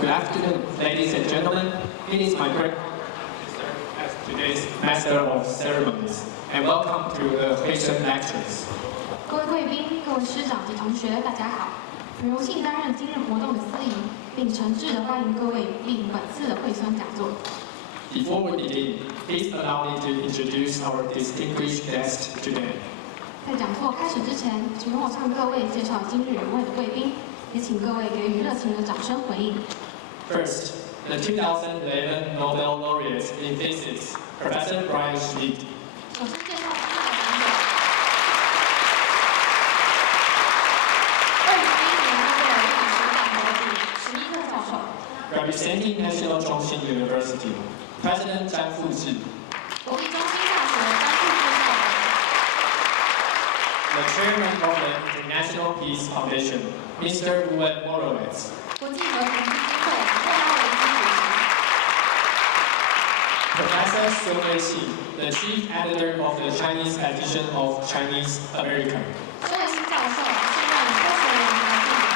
Good afternoon, ladies and gentlemen. It is my great pleasure to serve as today's Master of Ceremonies, and welcome to the Patient Lectures. 各位贵宾、各位师长及同学，大家好！很荣幸担任今日活动的司仪，并诚挚地欢迎各位莅临本次的惠蓀讲座。Before we begin, please allow me to introduce our distinguished guest today. 在讲座开始之前，请容我向各位介绍今日人位的贵宾，也请各位给予热情的掌声回应。First, the 2011 Nobel Laureate in Physics, Professor Brain Schmidt. 首先介绍2011年诺贝尔物理学奖得主史密特教授。Representing National Zhongxin University, President 詹复志。国立中心大学詹复志校长。The Chairman of the International Peace Foundation, Mr. Wu Morowitz. 国际和平基金会霍拉维兹主席。Professor Sun Weixi, the Chief Editor of the Chinese edition of Chinese American. 孙维新教授现任科学人的地理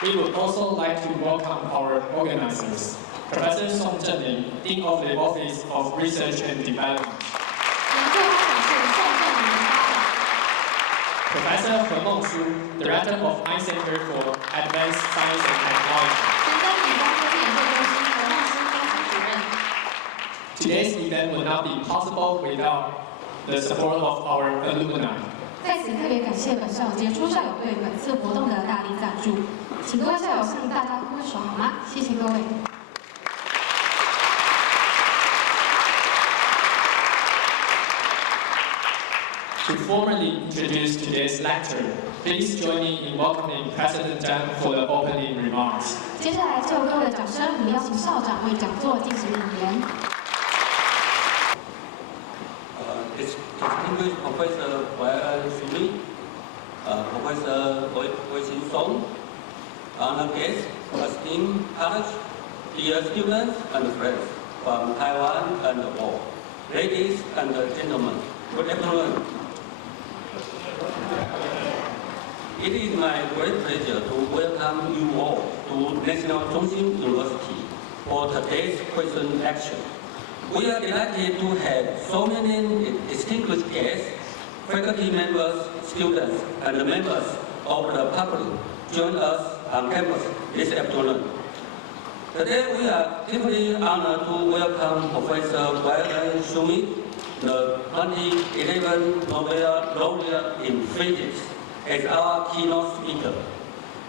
编辑。We would also like to welcome our organizers, Professor Song Zhenling, Dean of the Office of Research and Development. 研究发展是宋正明发长。Professor He Mengsu, Director of I Center for Advanced Science and Technology. 前瞻理工科技研究中心何梦欣中心主任。Today's event would not be possible without the support of our alumni. 在此特别感谢本校杰出校友对本次活动的大力赞助，请各位校友向大家挥挥手好吗？谢谢各位。To formally introduce today's lecture, please join me in welcoming President Zhang for the opening remarks. 接下来就各位的掌声，我们邀请校长为讲座进行引言。Distinguished Professor Brian Schmidt, Professor Wei-Xin Song, honored guests, esteemed college, dear students and friends from Taiwan and the world, ladies and gentlemen, good afternoon. It is my great pleasure to welcome you all to National Zhongxin University for today's question lecture. We are delighted to have so many distinguished guests, faculty members, students, and members of the public join us on campus this afternoon. Today we are deeply honored to welcome Professor Brian Schmidt, the 2011 Nobel Laureate in Physics, as our keynote speaker.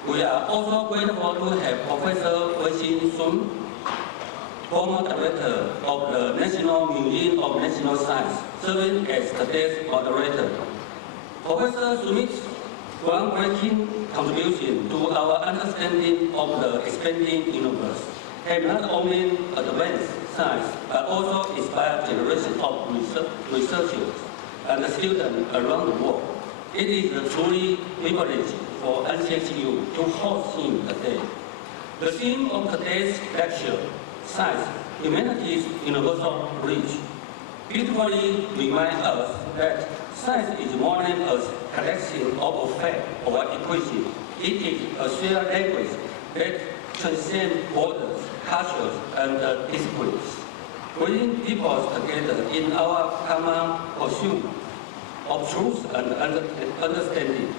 We are also grateful to have Professor Wei-Xin Song, former director of the National Museum of National Science, serving as today's moderator. Professor Schmidt's groundbreaking contribution to our understanding of the expanding universe have not only advanced science, but also inspired generations of researchers and students around the world. It is a truly privilege for NCSU to host him today. The theme of today's lecture, Science, Humanity's Universal Reach, beautifully reminds us that science is more than a collection of facts or equations. It is a shared language that transcends borders, cultures, and disciplines, bringing people together in our common pursuit of truth and understanding.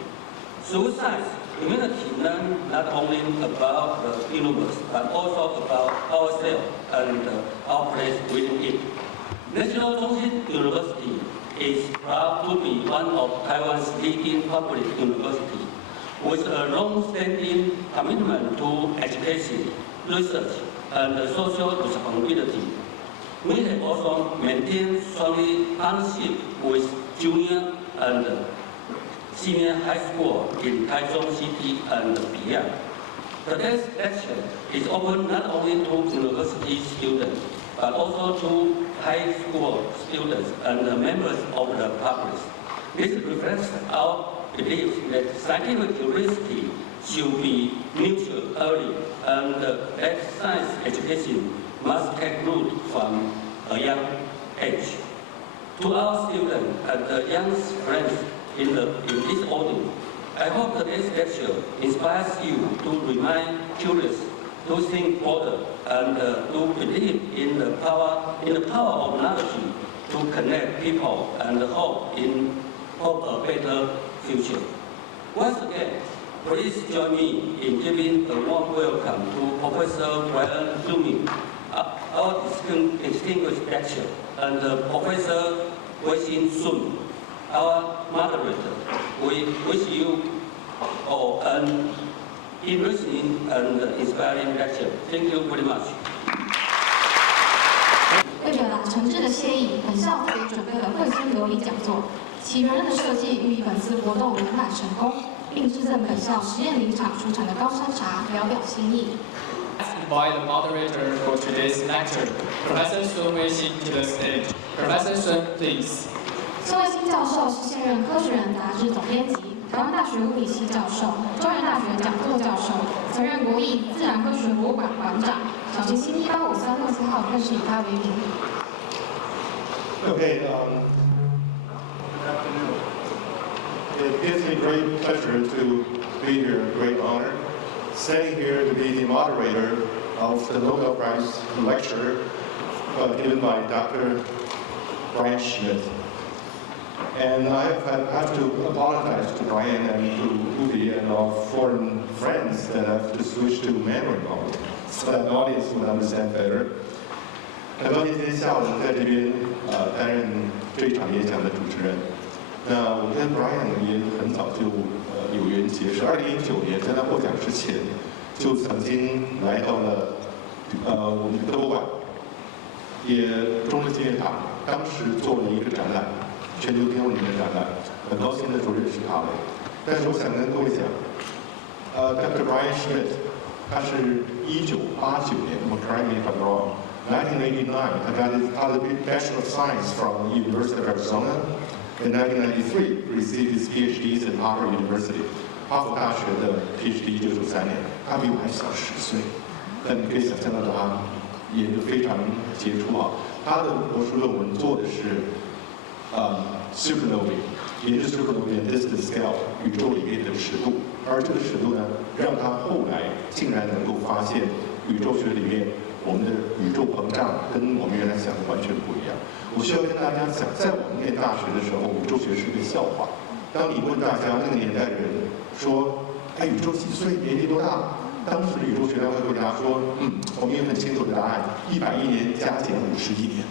Through science, humanity learns not only about the universe, but also about ourselves and our place within it. National Zhongxin University is proud to be one of Taiwan's leading public universities, with a long-standing commitment to education, research, and social responsibility. We have also maintained strong partnership with junior and senior high school in Taichung City and beyond. Today's lecture is open not only to university students, but also to high school students and members of the public. This reflects our belief that scientific curiosity should be nurtured early and that science education must take root from a young age. To our students and young friends in this audience, I hope today's lecture inspires you to remain curious, to think broader, and to believe in the power of knowledge to connect people and hope a better future. Once again, please join me in giving a warm welcome to Professor Brian Schmidt, our distinguished lecturer, and Professor Wei-Xin Sun, our moderator. We wish you all an enriching and inspiring lecture. Thank you very much. 为表达诚挚的谢意，本校特别准备了惠蓀琉璃讲座，其人人的设计寓意本次活动圆满成功，并致赠本校实验林场出产的高山茶，聊表心意。Let's invite the moderator for today's lecture, Professor Sun Wei-Xin, to the stage. Professor Sun, please. 孙卫星教授是现任《科学人》杂志总编辑，台湾大学物理系教授，中原大学讲座教授，曾任国立自然科学博物馆馆长。小行星18536号更是以他为名。Okay, good afternoon. It gives me great pleasure to be here, great honor, standing here to be the moderator of the Nobel Prize lecture given by Dr. Brian Schmidt. And I have to apologize to Brian and to Ubi and our foreign friends that I've to switch to Mandarin mode, so that the audience would understand better. 很高兴今天下午能在这边担任这一场演讲的主持人。那我跟 Brian 也很早就有缘结识，2019年在他获奖之前，就曾经来到了我们的博物馆，也中正纪念堂，当时做了一个展览。全球天文里面的展览，很高兴的就认识他了。但是我想跟各位讲，Dr. Brian Schmidt， 他是1989年 ，correct me if I'm wrong， 1989， 他的 Bachelor of Science from the University of Arizona， in 1993 received his PhDs at Harvard University， 哈佛大学的 PhD 1993年，他比我还小10岁，但你可以想象到他研究非常杰出啊。他的博士论文做的是。supernovae， 研究 supernovae and distance scale 宇宙里面的尺度，而这个尺度呢，让他后来竟然能够发现宇宙学里面我们的宇宙膨胀跟我们原来想的完全不一样。我需要跟大家讲，在我们念大学的时候，宇宙学是一个笑话。当你问大家那个年代的人说，哎，宇宙几岁，年纪多大？当时的宇宙学家会回答说，我们有很清楚的答案，110年加减51年。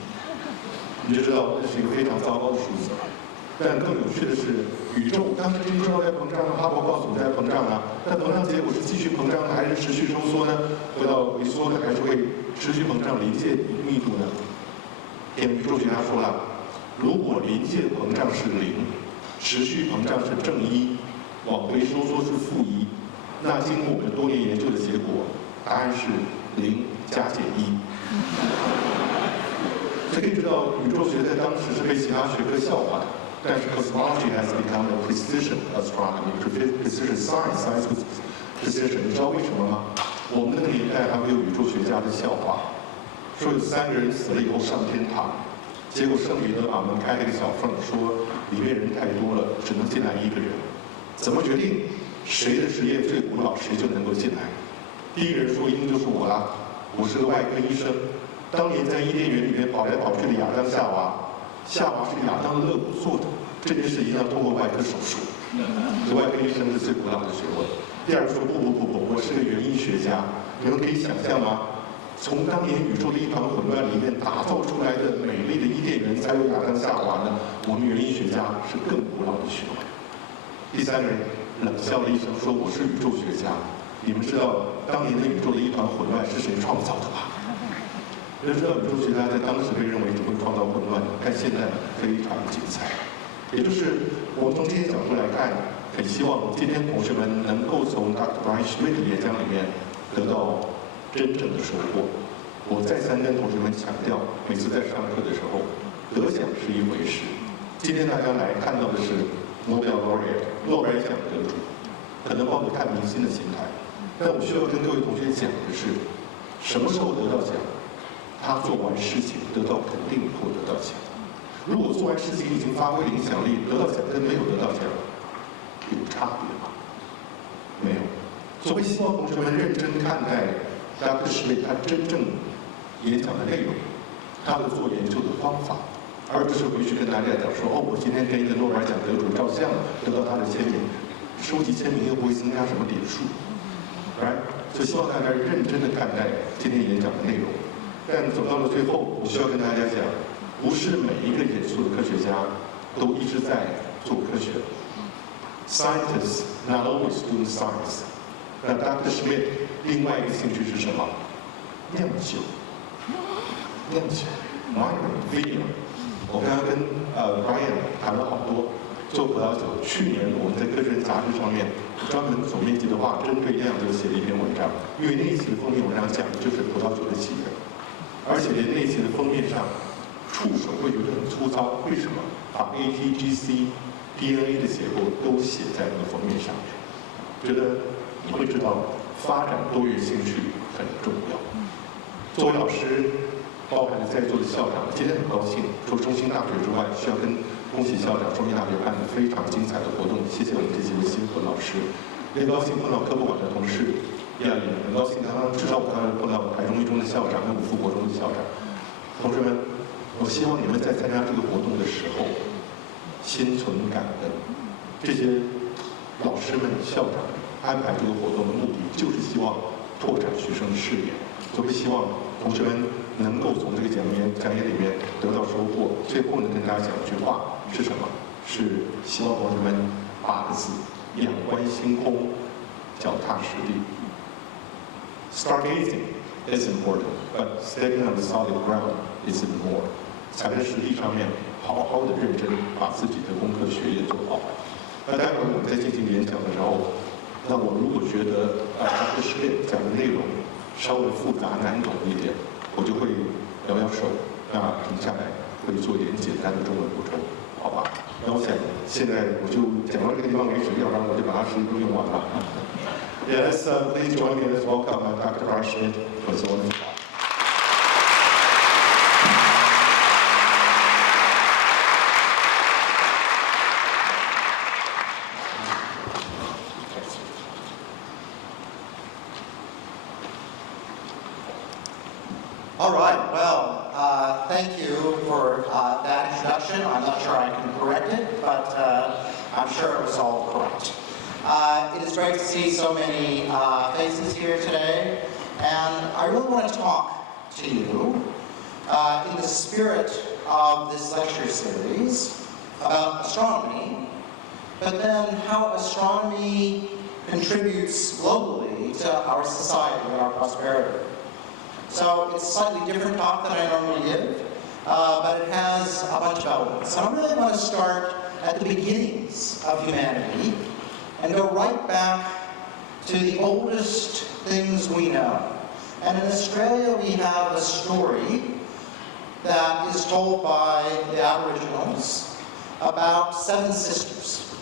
你就知道这是一个非常糟糕的数字。但更有趣的是，宇宙当时就知道在膨胀，哈勃告诉我们在膨胀啊。那膨胀结果是继续膨胀呢，还是持续收缩呢？回到萎缩呢，还是会持续膨胀临界密度呢？宇宙学家说了，如果临界膨胀是0，持续膨胀是正1，往回收缩是-1，那经过我们多年研究的结果，答案是0加减1。所以可以知道，宇宙学在当时是被其他学科笑话的。但是 cosmology has become a precision astronomy, precision science, science with precision。你知道为什么吗？我们那个年代还会有宇宙学家的笑话，说有3个人死了以后上天堂，结果圣彼得把门开了个小缝，说里面人太多了，只能进来1个人。怎么决定谁的实验最古老，谁就能够进来？第一个人说一定就是我啦，我是个外科医生。当年在伊甸园里面跑来跑去的亚当夏娃，夏娃是亚当的肋骨做的，这件事一定要通过外科手术。外科医生是最古老的学问。第二个说不，我是个园艺学家。你们可以想象吗？从当年宇宙的一团混乱里面打造出来的美丽的伊甸园，才有亚当夏娃呢。我们园艺学家是更古老的学问。第三个人冷笑了一声说：“我是宇宙学家。”你们知道当年的宇宙的一团混乱是谁创造的吗？要知道宇宙学家在当时被认为只会创造混乱，但现在非常精彩。也就是我们从这些角度来看，很希望今天同学们能够从 Dr. Brian Schmidt 的演讲里面得到真正的收获。我再三跟同学们强调，每次在上课的时候，得奖是一回事。今天大家来看到的是诺贝尔 laureate 诺贝尔奖得主，可能抱着看明星的心态。但我需要跟各位同学讲的是，什么时候得到奖？他做完事情得到肯定后得到奖。如果做完事情已经发挥了影响力，得到奖跟没有得到奖有差别吗？没有。所以希望同学们认真看待Dr. Schmidt 他真正演讲的内容，他的做研究的方法，而不是回去跟大家讲说，哦，我今天跟一个诺贝尔奖得主照相，得到他的签名，收集签名又不会增加什么点数， right？ 所以希望大家认真的看待今天演讲的内容。但走到了最后，我需要跟大家讲，不是每一个严肃的科学家都一直在做科学。Scientists not always doing science。那 Dr. Schmidt 另外一个兴趣是什么？酿酒。酿酒 ，wine， 我刚刚跟Brian 谈了好多做葡萄酒。去年我们在《科学人》杂志上面专门总编辑的话，针对酿酒写了一篇文章，因为那一期的封面文章讲的就是葡萄酒的起源，而且连那一期的封面上触手会觉得很粗糙，为什么？把 ATGC、DNA 的结构都写在那个封面上面，觉得你会知道发展多元兴趣很重要。作为老师，包含了在座的校长，今天很高兴，除了中兴大学之外，需要恭喜校长，中兴大学办了非常精彩的活动，谢谢我们这几位辛苦的老师。也高兴碰到科博馆的同事，也很高兴至少我刚才碰到台中一中的校长跟武附国中的校长。同学们，我希望你们在参加这个活动的时候，心存感恩。这些老师们、校长安排这个活动的目的，就是希望拓展学生的视野，所以希望同学们能够从这个讲演里面得到收获。最后呢，跟大家讲一句话是什么？是希望同学们8个字：仰观星空，脚踏实地。Stargazing is important, but standing on the solid ground is even more. 踩在实地上面，好好的认真把自己的功课学业做好。那待会儿我们在进行演讲的时候，那我如果觉得Dr. Schmidt讲的内容稍微复杂难懂一点，我就会摇摇手，那停下来会做一点简单的中文补充，好吧？那我想现在我就讲到这个地方为止，要不然我就把它时间都用完了。Yes, please join me in this welcome Dr. Schmidt for his wonderful talk. All right, well, thank you for that introduction. I'm not sure I can correct it, but I'm sure it was all correct. It is great to see so many faces here today, and I really want to talk to you in the spirit of this lecture series about astronomy, but then how astronomy contributes globally to our society and our prosperity. So it's a slightly different talk than I normally give, but it has a bunch of elements. And I really want to start at the beginnings of humanity and go right back to the oldest things we know. And in Australia, we have a story that is told by the Aboriginals about 7 sisters.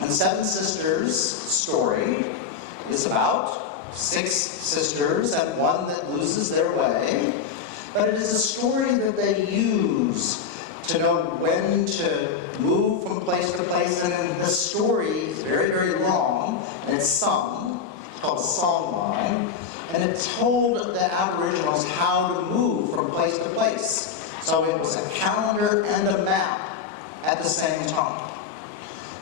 And 7 sisters' story is about 6 sisters and one that loses their way, but it is a story that they use to know when to move from place to place, and the story is very, very long, and it's sung. It's called a songline, and it told the Aboriginals how to move from place to place. So it was a calendar and a map at the same time.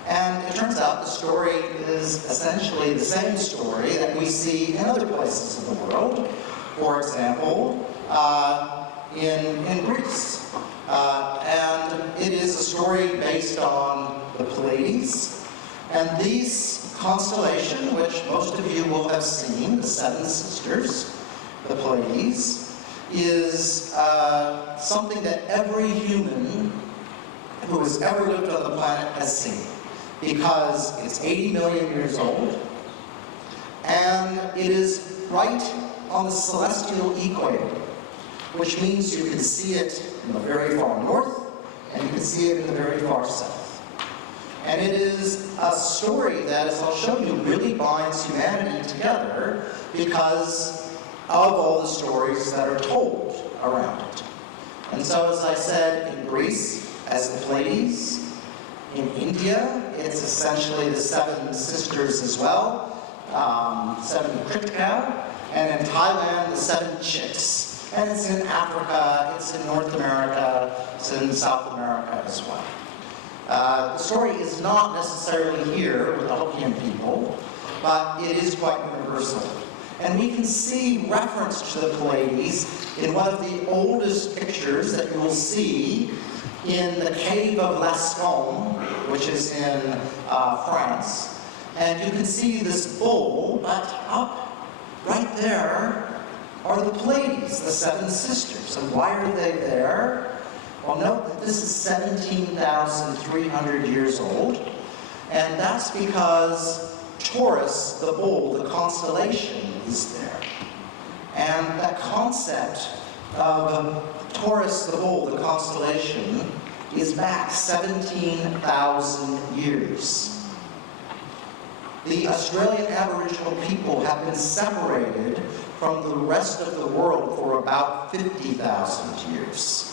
And it turns out the story is essentially the same story that we see in other places in the world. For example, in Greece. And it is a story based on the Pleiades. And these constellation, which most of you will have seen, the 7 sisters, the Pleiades, is something that every human who has ever lived on the planet has seen, because it's 80 million years old, and it is right on the celestial equator, which means you can see it in the very far north, and you can see it in the very far south. And it is a story that, as I'll show you, really binds humanity together because of all the stories that are told around it. And so, as I said, in Greece, as the Pleiades, in India, it's essentially the seven sisters as well, seven Kritika, and in Thailand, the seven chicks. And it's in Africa, it's in North America, it's in South America as well. The story is not necessarily here with the Hokkien people, but it is quite universal. And we can see reference to the Pleiades in one of the oldest pictures that you will see in the cave of Lascaux, which is in France. And you can see this bull, but up right there are the Pleiades, the seven sisters. And why are they there? Well, note that this is 17,300 years old, and that's because Taurus, the bull, the constellation, is there. And that concept of Taurus, the bull, the constellation, is back 17,000 years. The Australian Aboriginal people have been separated from the rest of the world for about 50,000 years.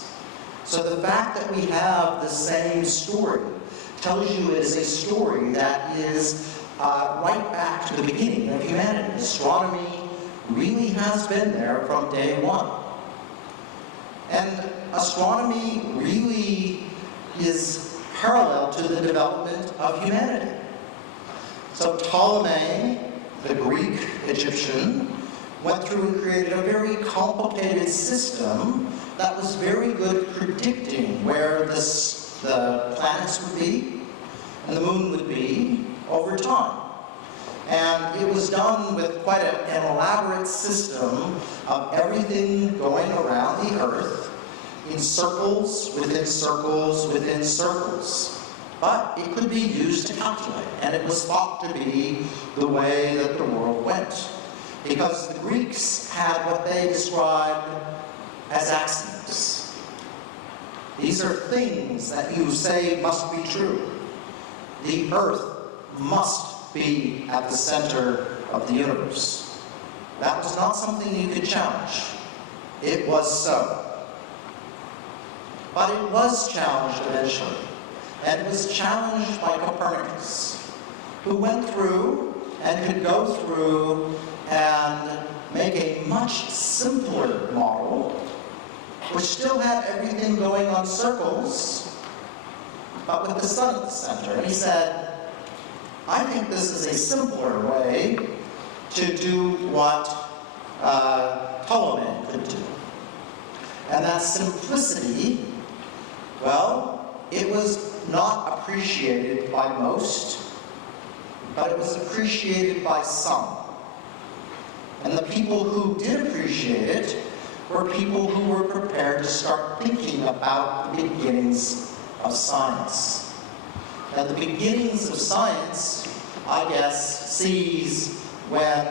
So the fact that we have the same story tells you it is a story that is right back to the beginning of humanity. Astronomy really has been there from day one. And astronomy really is parallel to the development of humanity. So Ptolemy, the Greek Egyptian, went through and created a very complicated system that was very good at predicting where the planets would be and the moon would be over time. And it was done with quite an elaborate system of everything going around the Earth in circles, within circles, within circles. But it could be used to calculate, and it was thought to be the way that the world went. Because the Greeks had what they described as axioms. These are things that you say must be true. The Earth must be at the center of the universe. That was not something you could challenge. It was so. But it was challenged eventually. And it was challenged by Copernicus, who went through and could go through and make a much simpler model, which still had everything going on circles, but with the sun at the center. And he said, I think this is a simpler way to do what Ptolemy could do. And that simplicity, well, it was not appreciated by most, but it was appreciated by some. And the people who did appreciate it were people who were prepared to start thinking about the beginnings of science. Now, the beginnings of science, I guess, sees when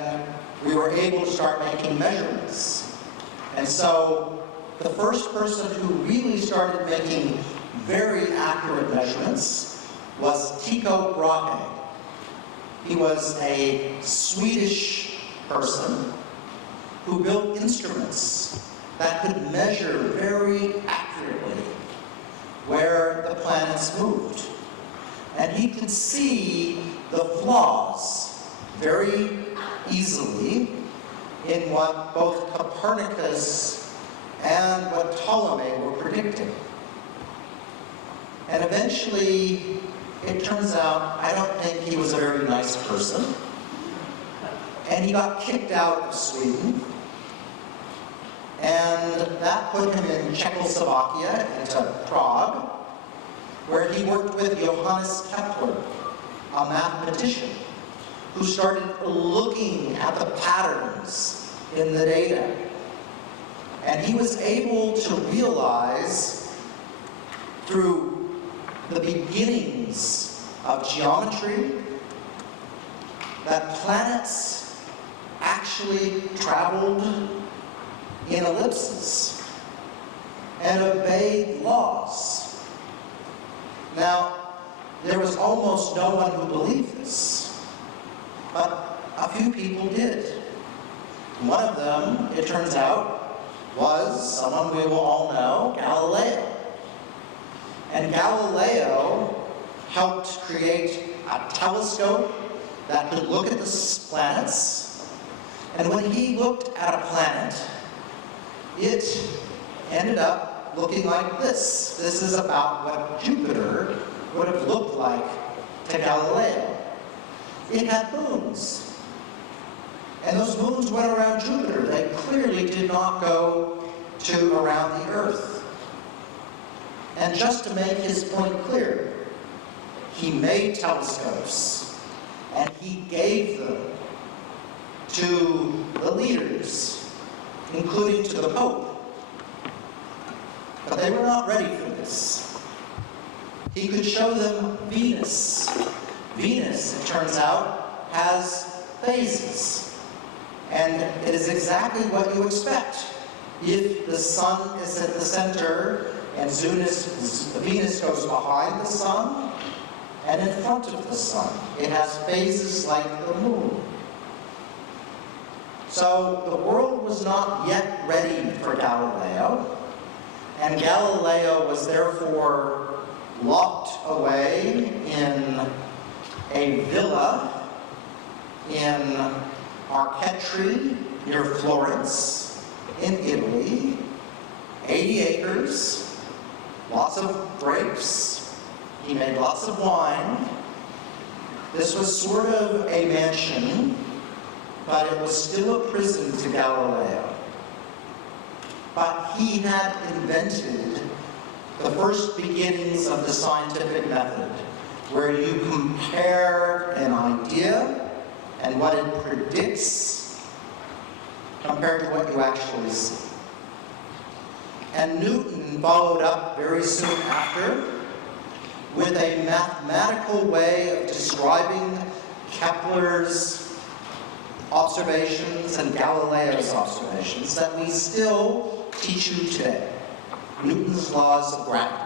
we were able to start making measurements. And so, the first person who really started making very accurate measurements was Tycho Brahe. He was a Swedish person who built instruments that could measure very accurately where the planets moved. And he could see the flaws very easily in what both Copernicus and what Ptolemy were predicting. And eventually, it turns out, I don't think he was a very nice person. And he got kicked out of Sweden. And that put him in Czechoslovakia, into Prague, where he worked with Johannes Kepler, a mathematician, who started looking at the patterns in the data. And he was able to realize through the beginnings of geometry that planets actually traveled in ellipses and obeyed laws. Now, there was almost no one who believed this, but a few people did. One of them, it turns out, was someone we will all know, Galileo. And Galileo helped create a telescope that could look at the planets. And when he looked at a planet, it ended up looking like this. This is about what Jupiter would have looked like to Galileo. It had moons. And those moons went around Jupiter. They clearly did not go to around the Earth. And just to make his point clear, he made telescopes and he gave them to the leaders, including to the Pope. But they were not ready for this. He could show them Venus. Venus, it turns out, has phases. And it is exactly what you expect. If the sun is at the center and Venus goes behind the sun and in front of the sun, it has phases like the moon. So the world was not yet ready for Galileo, and Galileo was therefore locked away in a villa in Arcetri near Florence in Italy, 80 acres, lots of grapes, he made lots of wine. This was sort of a mansion, but it was still a prison to Galileo. But he had invented the first beginnings of the scientific method, where you compare an idea and what it predicts compared to what you actually see. And Newton followed up very soon after with a mathematical way of describing Kepler's observations and Galileo's observations that we still teach you today. Newton's laws of gravity.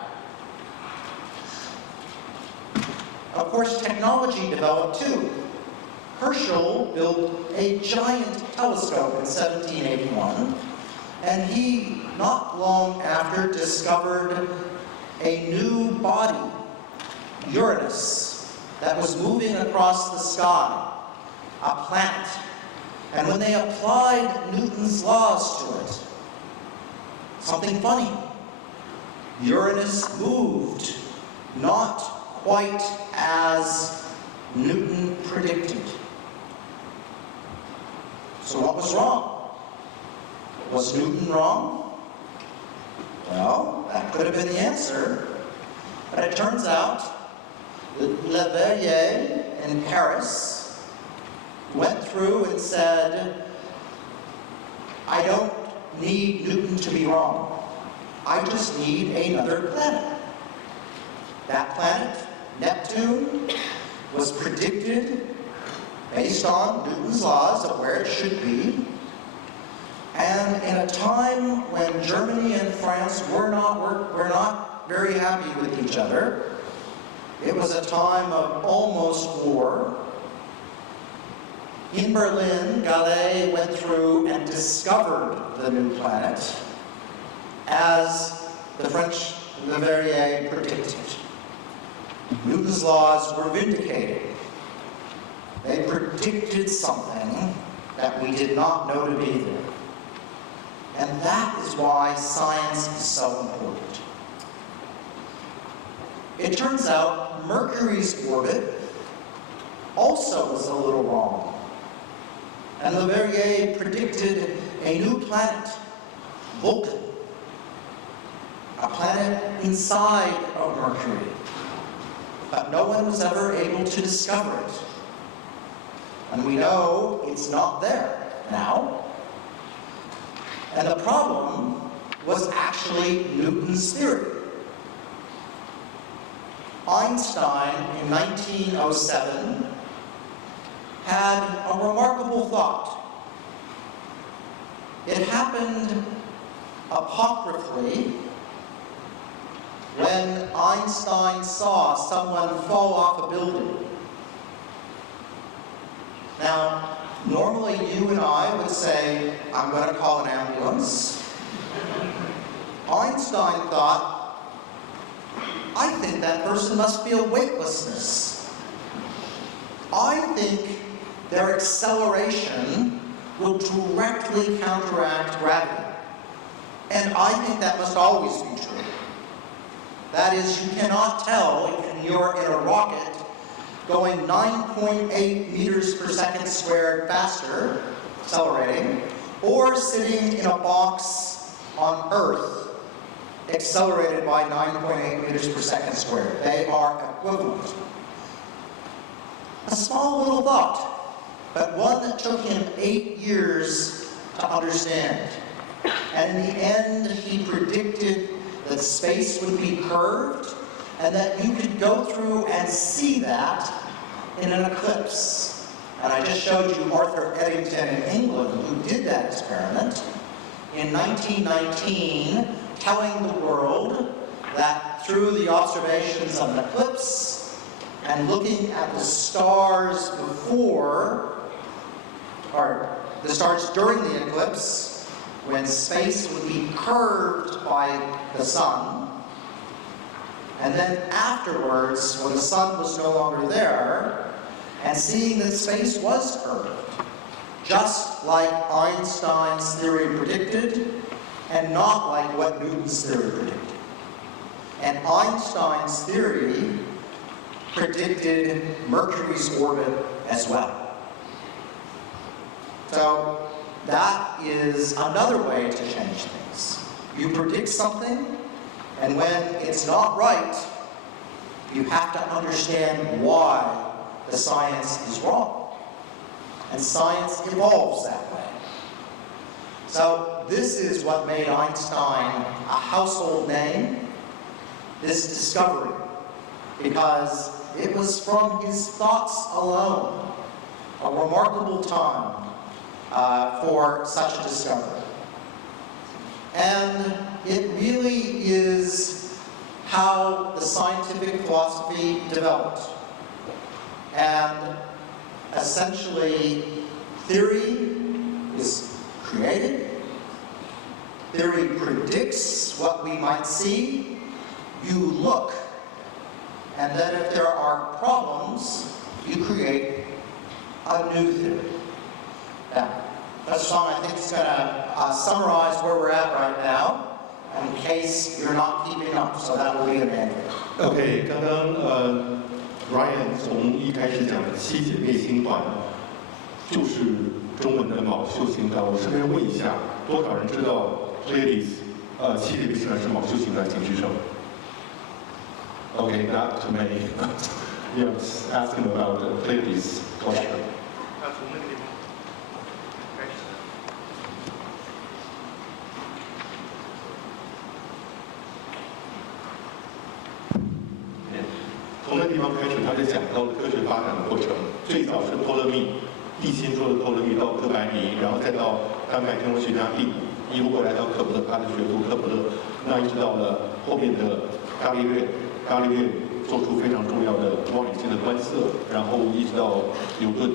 Of course, technology developed too. Herschel built a giant telescope in 1781, and he, not long after, discovered a new body, Uranus, that was moving across the sky, a planet. And when they applied Newton's laws to it, something funny. Uranus moved, not quite as Newton predicted. So what was wrong? Was Newton wrong? Well, that could have been the answer. But it turns out that Leverrier in Paris went through and said, I don't need Newton to be wrong. I just need another planet. That planet, Neptune, was predicted based on Newton's laws of where it should be. And in a time when Germany and France were not very happy with each other, it was a time of almost war. In Berlin, Galilei went through and discovered the new planet as the French Leverrier predicted. Newton's laws were vindicated. They predicted something that we did not know to be there. And that is why science is so important. It turns out Mercury's orbit also was a little wrong. And Leverrier predicted a new planet, Vulcan, a planet inside of Mercury. But no one was ever able to discover it. And we know it's not there now. And the problem was actually Newton's theory. Einstein, in 1907, had a remarkable thought. It happened apocryphally when Einstein saw someone fall off a building. Now, normally you and I would say, I'm going to call an ambulance. Einstein thought, I think that person must feel weightlessness. I think their acceleration will directly counteract gravity. And I think that must always be true. That is, you cannot tell if you're in a rocket going 9.8 meters per second squared faster, accelerating, or sitting in a box on Earth, accelerated by 9.8 meters per second squared. They are equivalent. A small little thought, but one that took him 8 years to understand. And in the end, he predicted that space would be curved, and that you could go through and see that in an eclipse. And I just showed you Arthur Eddington in England, who did that experiment in 1919, telling the world that through the observations of an eclipse and looking at the stars before, or the stars during the eclipse, when space would be curved by the sun, and then afterwards, when the sun was no longer there, and seeing that space was curved, just like Einstein's theory predicted, and not like what Newton's theory predicted. And Einstein's theory predicted Mercury's orbit as well. So that is another way to change things. You predict something, and when it's not right, you have to understand why the science is wrong. And science evolves that way. So this is what made Einstein a household name, this discovery, because it was from his thoughts alone, a remarkable time for such a discovery. And it really is how the scientific philosophy developed. And essentially, theory is created, theory predicts what we might see, you look, and then if there are problems, you create a new theory. Now, Dr. Song, I think, is going to summarize where we're at right now, in case you're not keeping up, so that will be an answer. OK， 刚刚Ryan 从一开始讲的7姐妹星团，就是中文的昴宿星团。我顺便问一下，多少人知道 Pleiades 7姐妹星团是昴宿星团？请举手。OK, not too many. You're asking about the Pleiades cluster. 从那地方开始，他就讲到了科学发展的过程。最早是托勒密，地心说的托勒密到哥白尼，然后再到丹麦天文学家第5，一路过来到克普勒，他的学徒克普勒，那一直到了后面的伽利略，伽利略做出非常重要的望远镜的观测，然后一直到牛顿，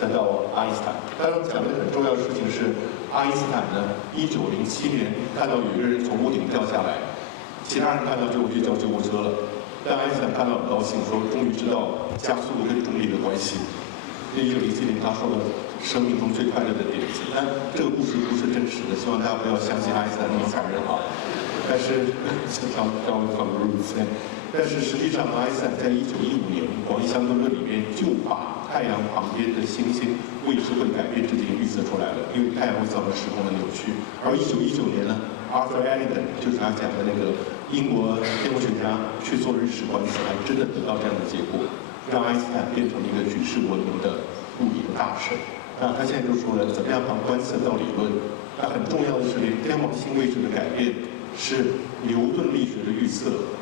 再到爱因斯坦。当然讲的很重要的事情是，爱因斯坦呢，1907年看到有一个人从屋顶掉下来，其他人看到之后就叫救护车了。 但爱因斯坦看到很高兴，说终于知道加速度跟重力的关系。1907年他说了生命中最快乐的点子，但这个故事不是真实的，希望大家不要相信爱因斯坦那么残忍啊。但是但是实际上，爱因斯坦在1915年广义相对论里面就把太阳旁边的星星位置会改变这点预测出来了，因为太阳会造成时空的扭曲。而1919年呢 ，Arthur Eddington 就是他讲的那个。 英国天文学家去做日食观测，还真的得到这样的结果，让爱因斯坦变成了一个举世闻名的物理的大神。那他现在就说了，怎么样从观测到理论？那很重要的是，连天王星位置的改变是牛顿力学的预测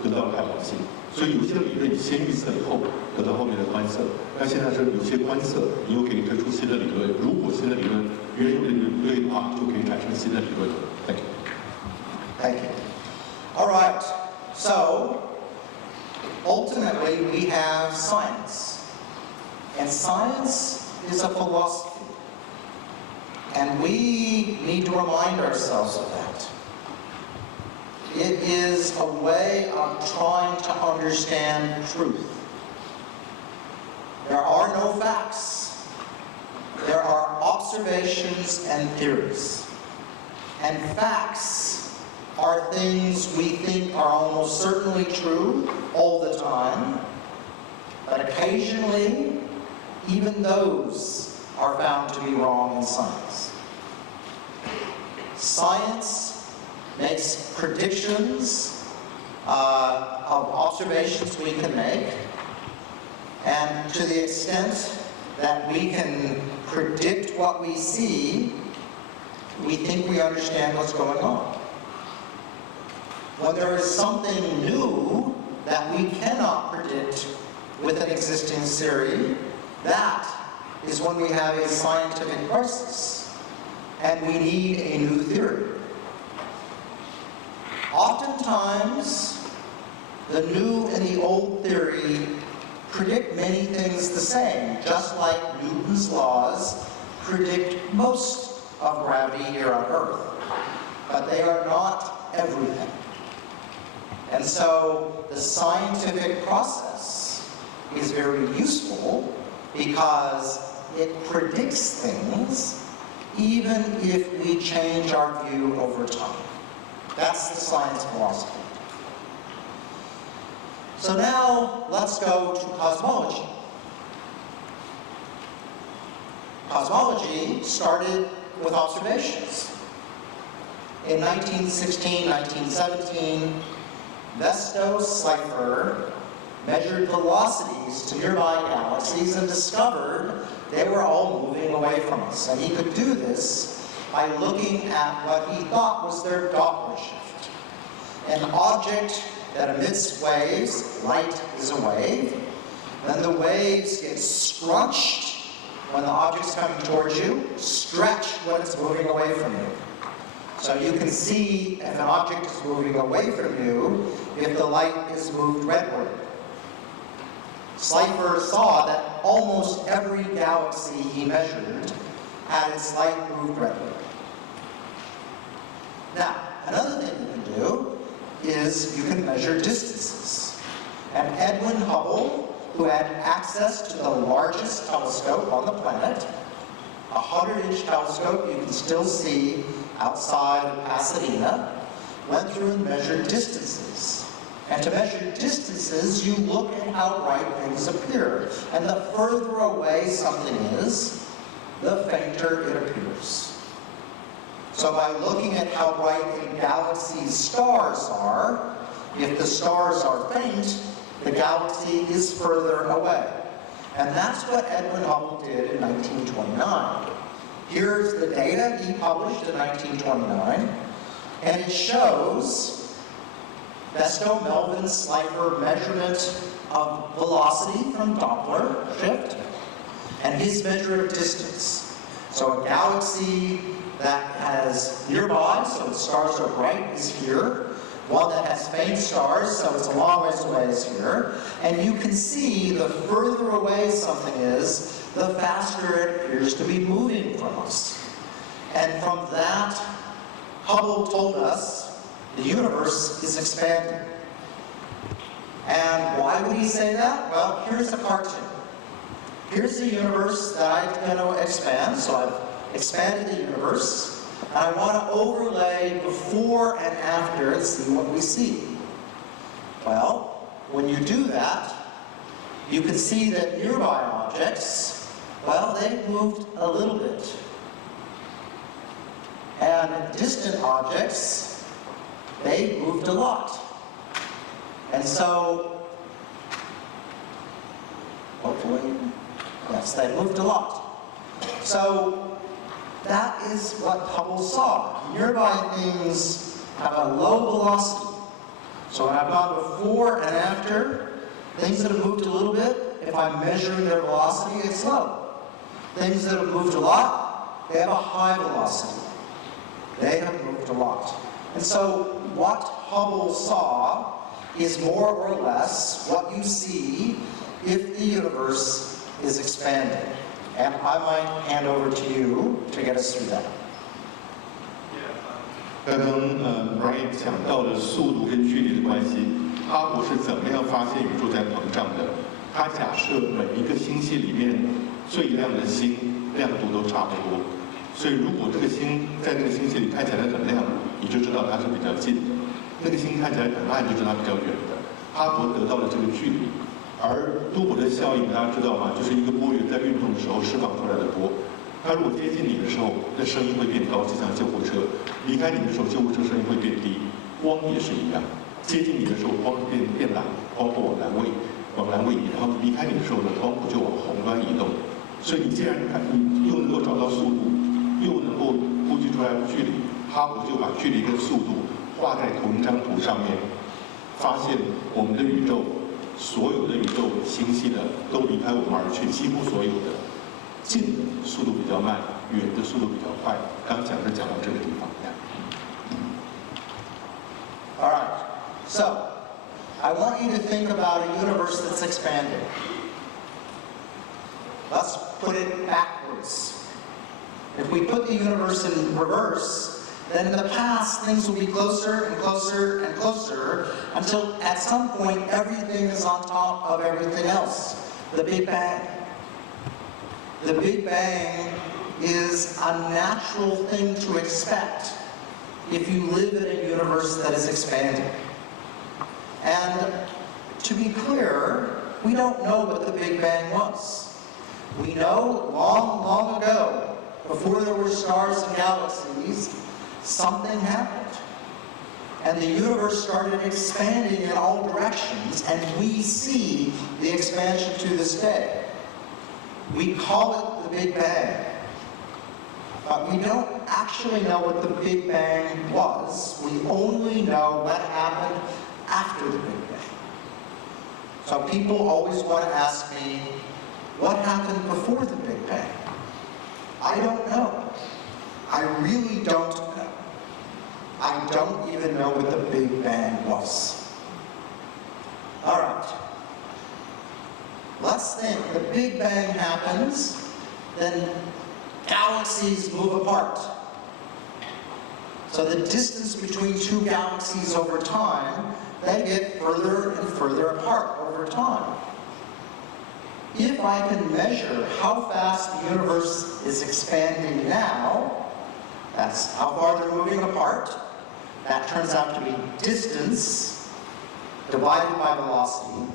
得到了可能性。所以有些理论你先预测以后得到后面的观测。那现在是有些观测你又可以推出新的理论，如果新的理论原有的理论对的话，就可以产生新的理论。Thank you. Thank you. All right, so ultimately we have science, and science is a philosophy, and we need to remind ourselves of that. It is a way of trying to understand truth. There are no facts. There are observations and theories. And facts are things we think are almost certainly true all the time, but occasionally, even those are found to be wrong in science. Science makes predictions of observations we can make, and to the extent that we can predict what we see, we think we understand what's going on. When there is something new that we cannot predict with an existing theory, that is when we have a scientific crisis, and we need a new theory. Oftentimes, the new and the old theory predict many things the same, just like Newton's laws predict most of gravity here on Earth. But they are not everything. And so the scientific process is very useful because it predicts things even if we change our view over time. That's the science philosophy. So now let's go to cosmology. Cosmology started with observations. In 1916, 1917, Vesto Slipher measured velocities to nearby galaxies and discovered they were all moving away from us. And he could do this by looking at what he thought was their Doppler shift. An object that emits waves, light is a wave, then the waves get scrunched when the object's coming towards you, stretch when it's moving away from you. So you can see if an object is moving away from you, if the light is moved redward. Slipher saw that almost every galaxy he measured had its light moved redward. Now, another thing you can do is you can measure distances. And Edwin Hubble, who had access to the largest telescope on the planet, a 100-inch telescope you can still see outside of Pasadena, went through and measured distances. And to measure distances, you look at how bright things appear. And the further away something is, the fainter it appears. So by looking at how bright a galaxy's stars are, if the stars are faint, the galaxy is further away. And that's what Edwin Hubble did in 1929. Here's the data he published in 1929, and it shows Vesto Melvin Slipher measurement of velocity from Doppler shift, and his measure of distance. So a galaxy that has nearby, so its stars are bright, is here. One that has faint stars, so it's a long ways away, is here. And you can see the further away something is, the faster it appears to be moving from us. And from that, Hubble told us the universe is expanding. And why would he say that? Well, here's a cartoon. Here's the universe that I'm going to expand, so I've expanded the universe. And I want to overlay before and after and see what we see. Well, when you do that, you can see that nearby objects, well, they've moved a little bit. And distant objects, they moved a lot. And so, hopefully, yes, they moved a lot. So, that is what Hubble saw. Nearby things have a low velocity. So when I've gone before and after, things that have moved a little bit, if I'm measuring their velocity, it's low. Things that have moved a lot, they have a high velocity. They have moved a lot. And so what Hubble saw is more or less what you see if the universe is expanding. And I might hand over to you to get us through that. Yeah, 刚刚Brain 讲到了速度跟距离的关系，哈勃是怎么样发现宇宙在膨胀的？他假设每一个星系里面最亮的星亮度都差不多，所以如果这个星在那个星系里看起来很亮，你就知道它是比较近的；那个星看起来很暗，就知道它比较远的。哈勃得到了这个距离，而多伯的效应大家知道吗？就是一个波源在运动的时候释放出来的波。它如果接近你的时候，那声音会变高，就像救护车；离开你的时候，救护车声音会变低。光也是一样，接近你的时候，光变蓝，光会往南位移；然后离开你的时候呢，光谱就往红端移动。所以你既然你又能够找到速度，又能够估计出来距离，哈勃就把距离跟速度画在同一张图上面，发现我们的宇宙，所有的宇宙星系的都离开我们而去，几乎所有的。近的速度比较慢，远的速度比较快。刚讲是讲到这个地方。All right. So, I want you to think about a universe that's expanding. Let's put it backwards. If we put the universe in reverse, then in the past things will be closer and closer and closer until at some point everything is on top of everything else. The Big Bang. The Big Bang is a natural thing to expect if you live in a universe that is expanding. And to be clear, we don't know what the Big Bang was. We know long, long ago, before there were stars and galaxies, something happened. And the universe started expanding in all directions, and we see the expansion to this day. We call it the Big Bang, but we don't actually know what the Big Bang was. We only know what happened after the Big Bang. So people always want to ask me, what happened before the Big Bang? I don't know. I really don't know. I don't even know what the Big Bang was. All right. Let's think, the Big Bang happens, then galaxies move apart. So the distance between two galaxies over time, they get further and further apart over time. If I can measure how fast the universe is expanding now, that's how far they're moving apart. That turns out to be distance divided by velocity.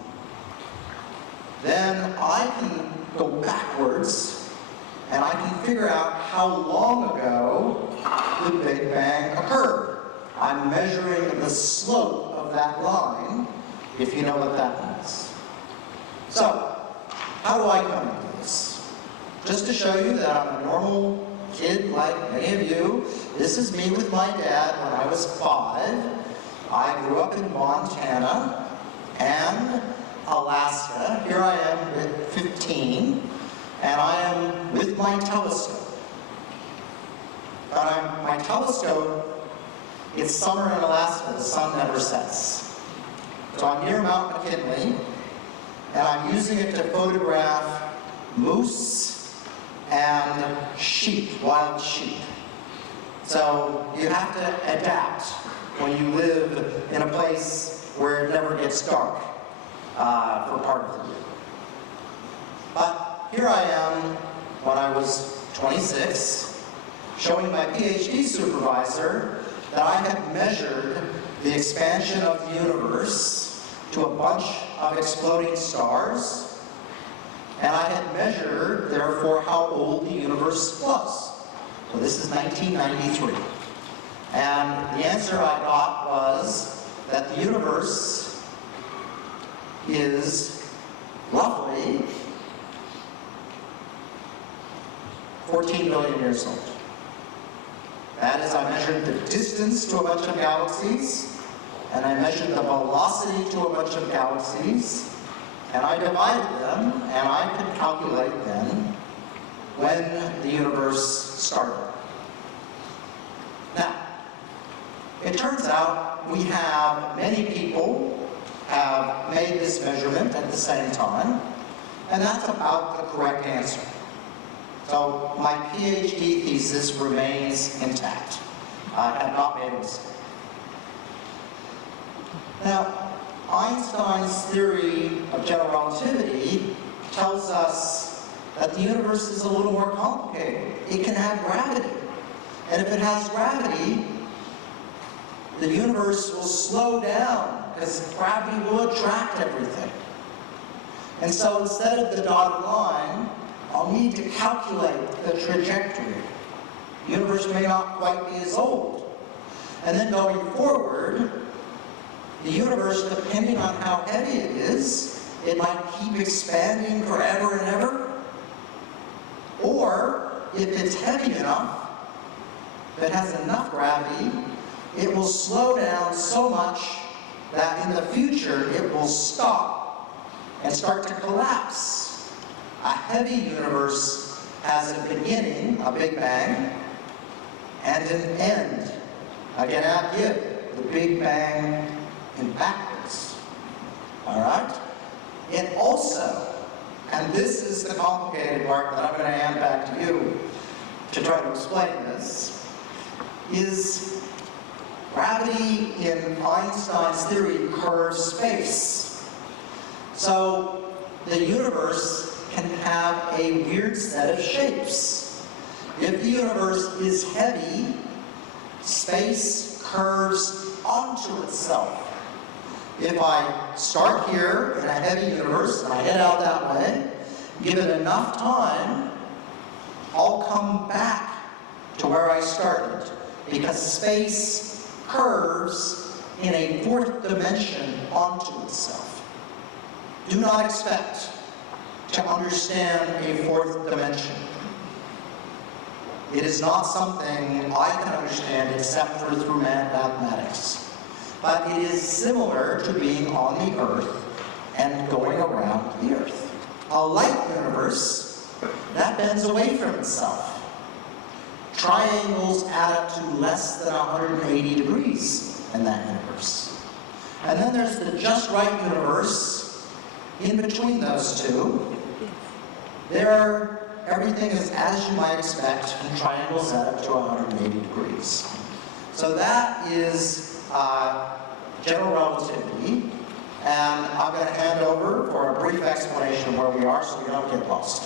Then I can go backwards and I can figure out how long ago the Big Bang occurred. I'm measuring the slope of that line, if you know what that means. So, how do I come into this? Just to show you that I'm a normal kid like many of you, this is me with my dad when I was 5. I grew up in Montana and Alaska. Here I am at 15, and I am with my telescope. But my telescope, it's summer in Alaska, the sun never sets. So I'm near Mount McKinley, and I'm using it to photograph moose and sheep, wild sheep. So you have to adapt when you live in a place where it never gets dark for part of the year. But here I am when I was 26, showing my PhD supervisor that I had measured the expansion of the universe to a bunch of exploding stars, and I had measured, therefore, how old the universe was. So this is 1993. And the answer I got was that the universe is roughly 14 billion years old. That is, I measured the distance to a bunch of galaxies, and I measured the velocity to a bunch of galaxies, and I divided them, and I could calculate then when the universe started. Now, it turns out we have many people have made this measurement at the same time, and that's about the correct answer. So my PhD thesis remains intact. have not made a mistake. Now, Einstein's theory of general relativity tells us that the universe is a little more complicated. It can have gravity. And if it has gravity, the universe will slow down because gravity will attract everything. And so instead of the dotted line, I'll need to calculate the trajectory. The universe may not quite be as old. And then going forward, the universe, depending on how heavy it is, it might keep expanding forever and ever. Or, if it's heavy enough, if it has enough gravity, it will slow down so much that in the future it will stop and start to collapse. A heavy universe has a beginning, a Big Bang, and an end. I cannot give the Big Bang in backwards. Alright? It also, and this is the complicated part that I'm going to hand back to you to try to explain this, is gravity in Einstein's theory curves space. So the universe can have a weird set of shapes. If the universe is heavy, space curves onto itself. If I start here in a heavy universe and I head out that way, give it enough time, I'll come back to where I started, because space curves in a fourth dimension onto itself. Do not expect to understand a fourth dimension. It is not something I can understand except for through mathematics. But it is similar to being on the Earth and going around the Earth. A light universe, that bends away from itself. Triangles add up to less than 180 degrees in that universe. And then there's the just right universe in between those two. There, everything is as you might expect, and triangles add up to 180 degrees. So that is general relativity, and I'm going to hand over for a brief explanation of where we are so we don't get lost.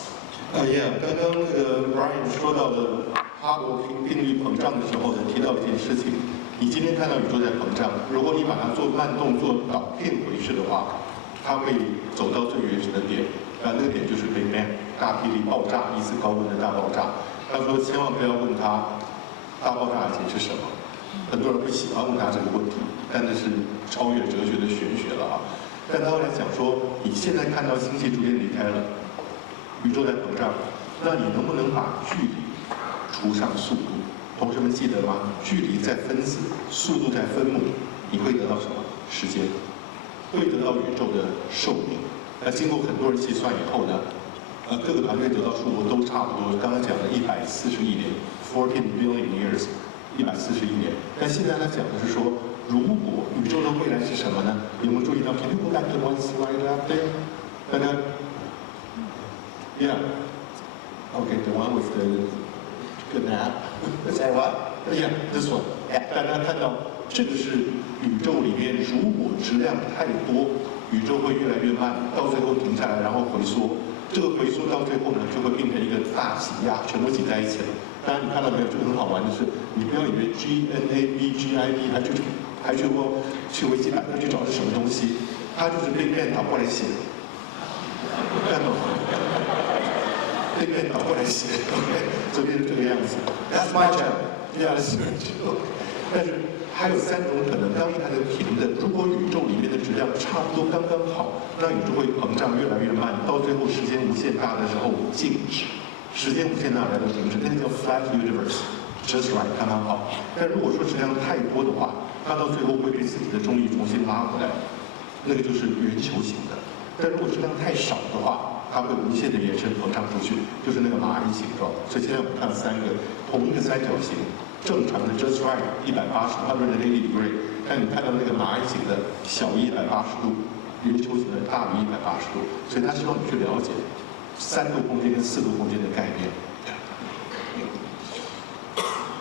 Yeah， 刚刚Brian 说到的哈勃定律膨胀的时候呢，提到一件事情，你今天看到宇宙在膨胀，如果你把它做慢动作导片回去的话，它会走到最原始的点，那个点就是 Big Bang 大霹雳爆炸，一次高温的大爆炸。他说千万不要问他大爆炸的解是什么。很多人会喜欢问他这个问题，但那是超越哲学的玄学了啊。但他后来讲说，你现在看到星系逐渐离开了，宇宙在膨胀，那你能不能把距离除上速度？同学们记得吗？距离在分子，速度在分母，你会得到什么？时间，会得到宇宙的寿命。那经过很多人计算以后呢，各个团队得到数目都差不多。刚刚讲的141年 ，14 billion years。141年，但现在他讲的是说，如果宇宙的未来是什么呢？有没有注意到 ？Can you go back to one slide up there？ 大家 ，Yeah， okay， the one with the nap。Say what？ Yeah， this one。大家看到这个是宇宙里面，如果质量太多，宇宙会越来越慢，到最后停下来，然后回缩。这个回缩到最后呢，就会变成一个大挤压，全都挤在一起了。当然，你看到没有？这个很好玩的是，你不要以为 GNABGIB 还去维基百科去找是什么东西，它就是Big Bang倒过来写的，看懂吗？Big Bang倒过来写 ，OK， 就变成这个样子。That's my job， Yeah， 是。但是还有3种可能，当一台的平的，如果宇宙里面的质量差不多刚刚好，那宇宙会膨胀越来越慢，到最后时间无限大的时候静止。时间无限大来到停止，那个叫 flat universe，just right， 刚刚好。但如果说质量太多的话，它到最后会被自己的重力重新拉回来，那个就是圆球形的。但如果质量太少的话，它会无限的延伸膨胀出去，就是那个蚂蚁形状。所以现在我们看3个同一个三角形，正常的 just right 180 degree， 但你看到那个蚂蚁形的小于180度，圆球形的大于180度，所以他希望你去了解3度空间跟4度空间的概念。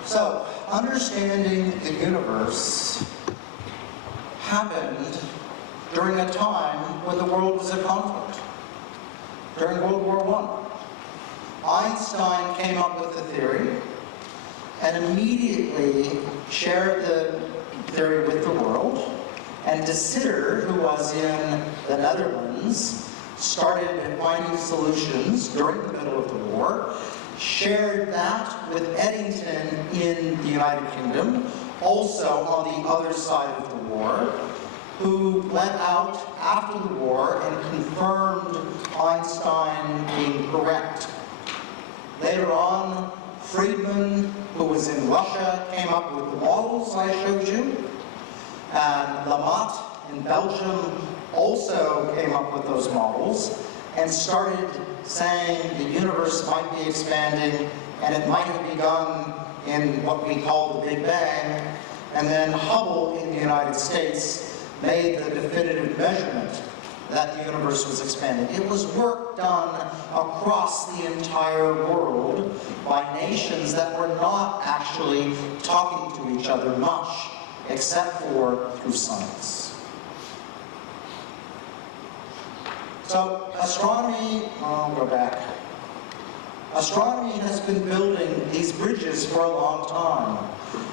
So, understanding the universe happened during a time when the world was at conflict, during World War I. Einstein came up with the theory and immediately shared the theory with the world, and De Sitter, who was in the Netherlands, started finding solutions during the middle of the war, shared that with Eddington in the United Kingdom, also on the other side of the war, who went out after the war and confirmed Einstein being correct. Later on, Friedman, who was in Russia, came up with the models I showed you, and Lamotte in Belgium also came up with those models and started saying the universe might be expanding and it might have begun in what we call the Big Bang, and then Hubble in the United States made the definitive measurement that the universe was expanding. It was work done across the entire world by nations that were not actually talking to each other much, except for through science. So astronomy, I'll go back. Astronomy has been building these bridges for a long time.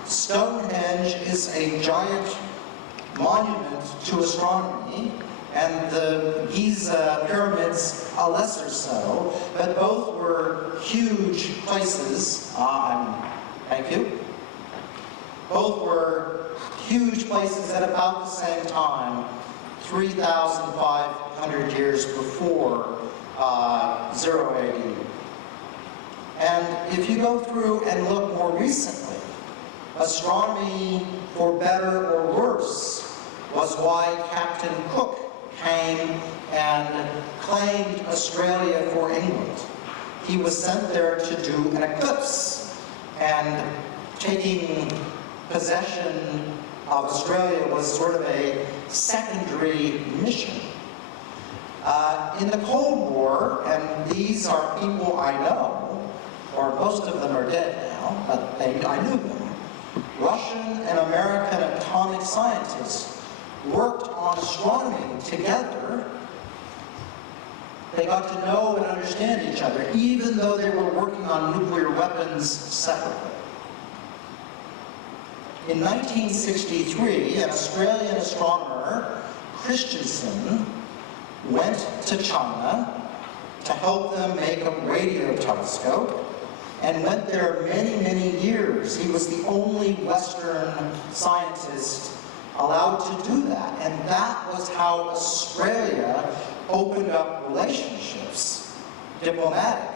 Stonehenge is a giant monument to astronomy, and the Giza pyramids are lesser so, but both were huge places. Thank you. Both were huge places at about the same time, 3,500 years before 0 AD. And if you go through and look more recently, astronomy, for better or worse, was why Captain Cook came and claimed Australia for England. He was sent there to do an eclipse, and taking possession of Australia was sort of a secondary mission. In the Cold War, and these are people I know, or most of them are dead now, but I knew them, Russian and American atomic scientists worked on astronomy together. They got to know and understand each other, even though they were working on nuclear weapons separately. In 1963, an Australian astronomer, Christensen, went to China to help them make a radio telescope, and went there many, many years. He was the only Western scientist allowed to do that, and that was how Australia opened up relationships, diplomatic,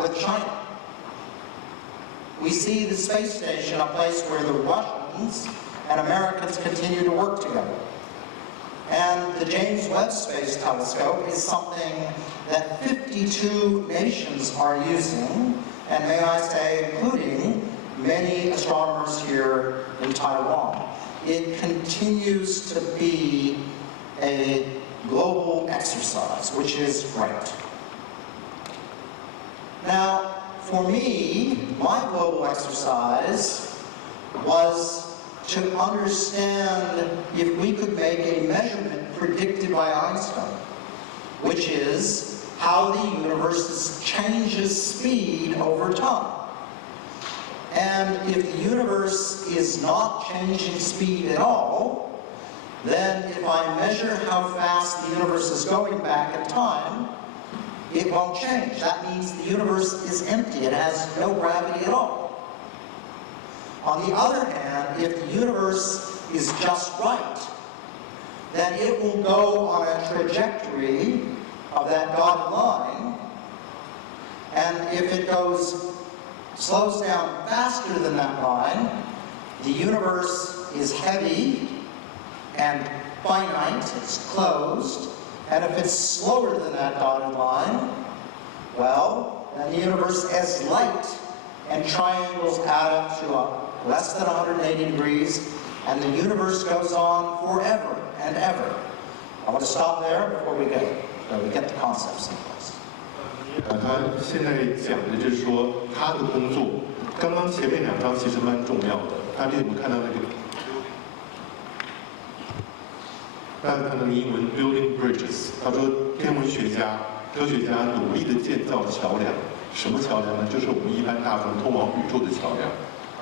with China. We see the space station a place where the Russians and Americans continue to work together. And the James Webb Space Telescope is something that 52 nations are using, and may I say, including many astronomers here in Taiwan. It continues to be a global exercise, which is great. Now, for me, my global exercise was to understand if we could make a measurement predicted by Einstein, which is how the universe changes speed over time. And if the universe is not changing speed at all, then if I measure how fast the universe is going back in time, it won't change. That means the universe is empty. It has no gravity at all. On the other hand, if the universe is just right, then it will go on a trajectory of that dotted line, and if it slows down faster than that line, the universe is heavy and finite, it's closed, and if it's slower than that dotted line, well, then the universe is light, and triangles add up to less than 180 degrees, and the universe goes on forever and ever. I want to stop there before we get the concepts in place. 他现在讲的就是说他的工作，刚刚前面2张其实蛮重要的。大家有没有看到那个？大家看到英文 building bridges， 他说天文学家、科学家努力的建造桥梁。什么桥梁呢？就是我们一般大众通往宇宙的桥梁。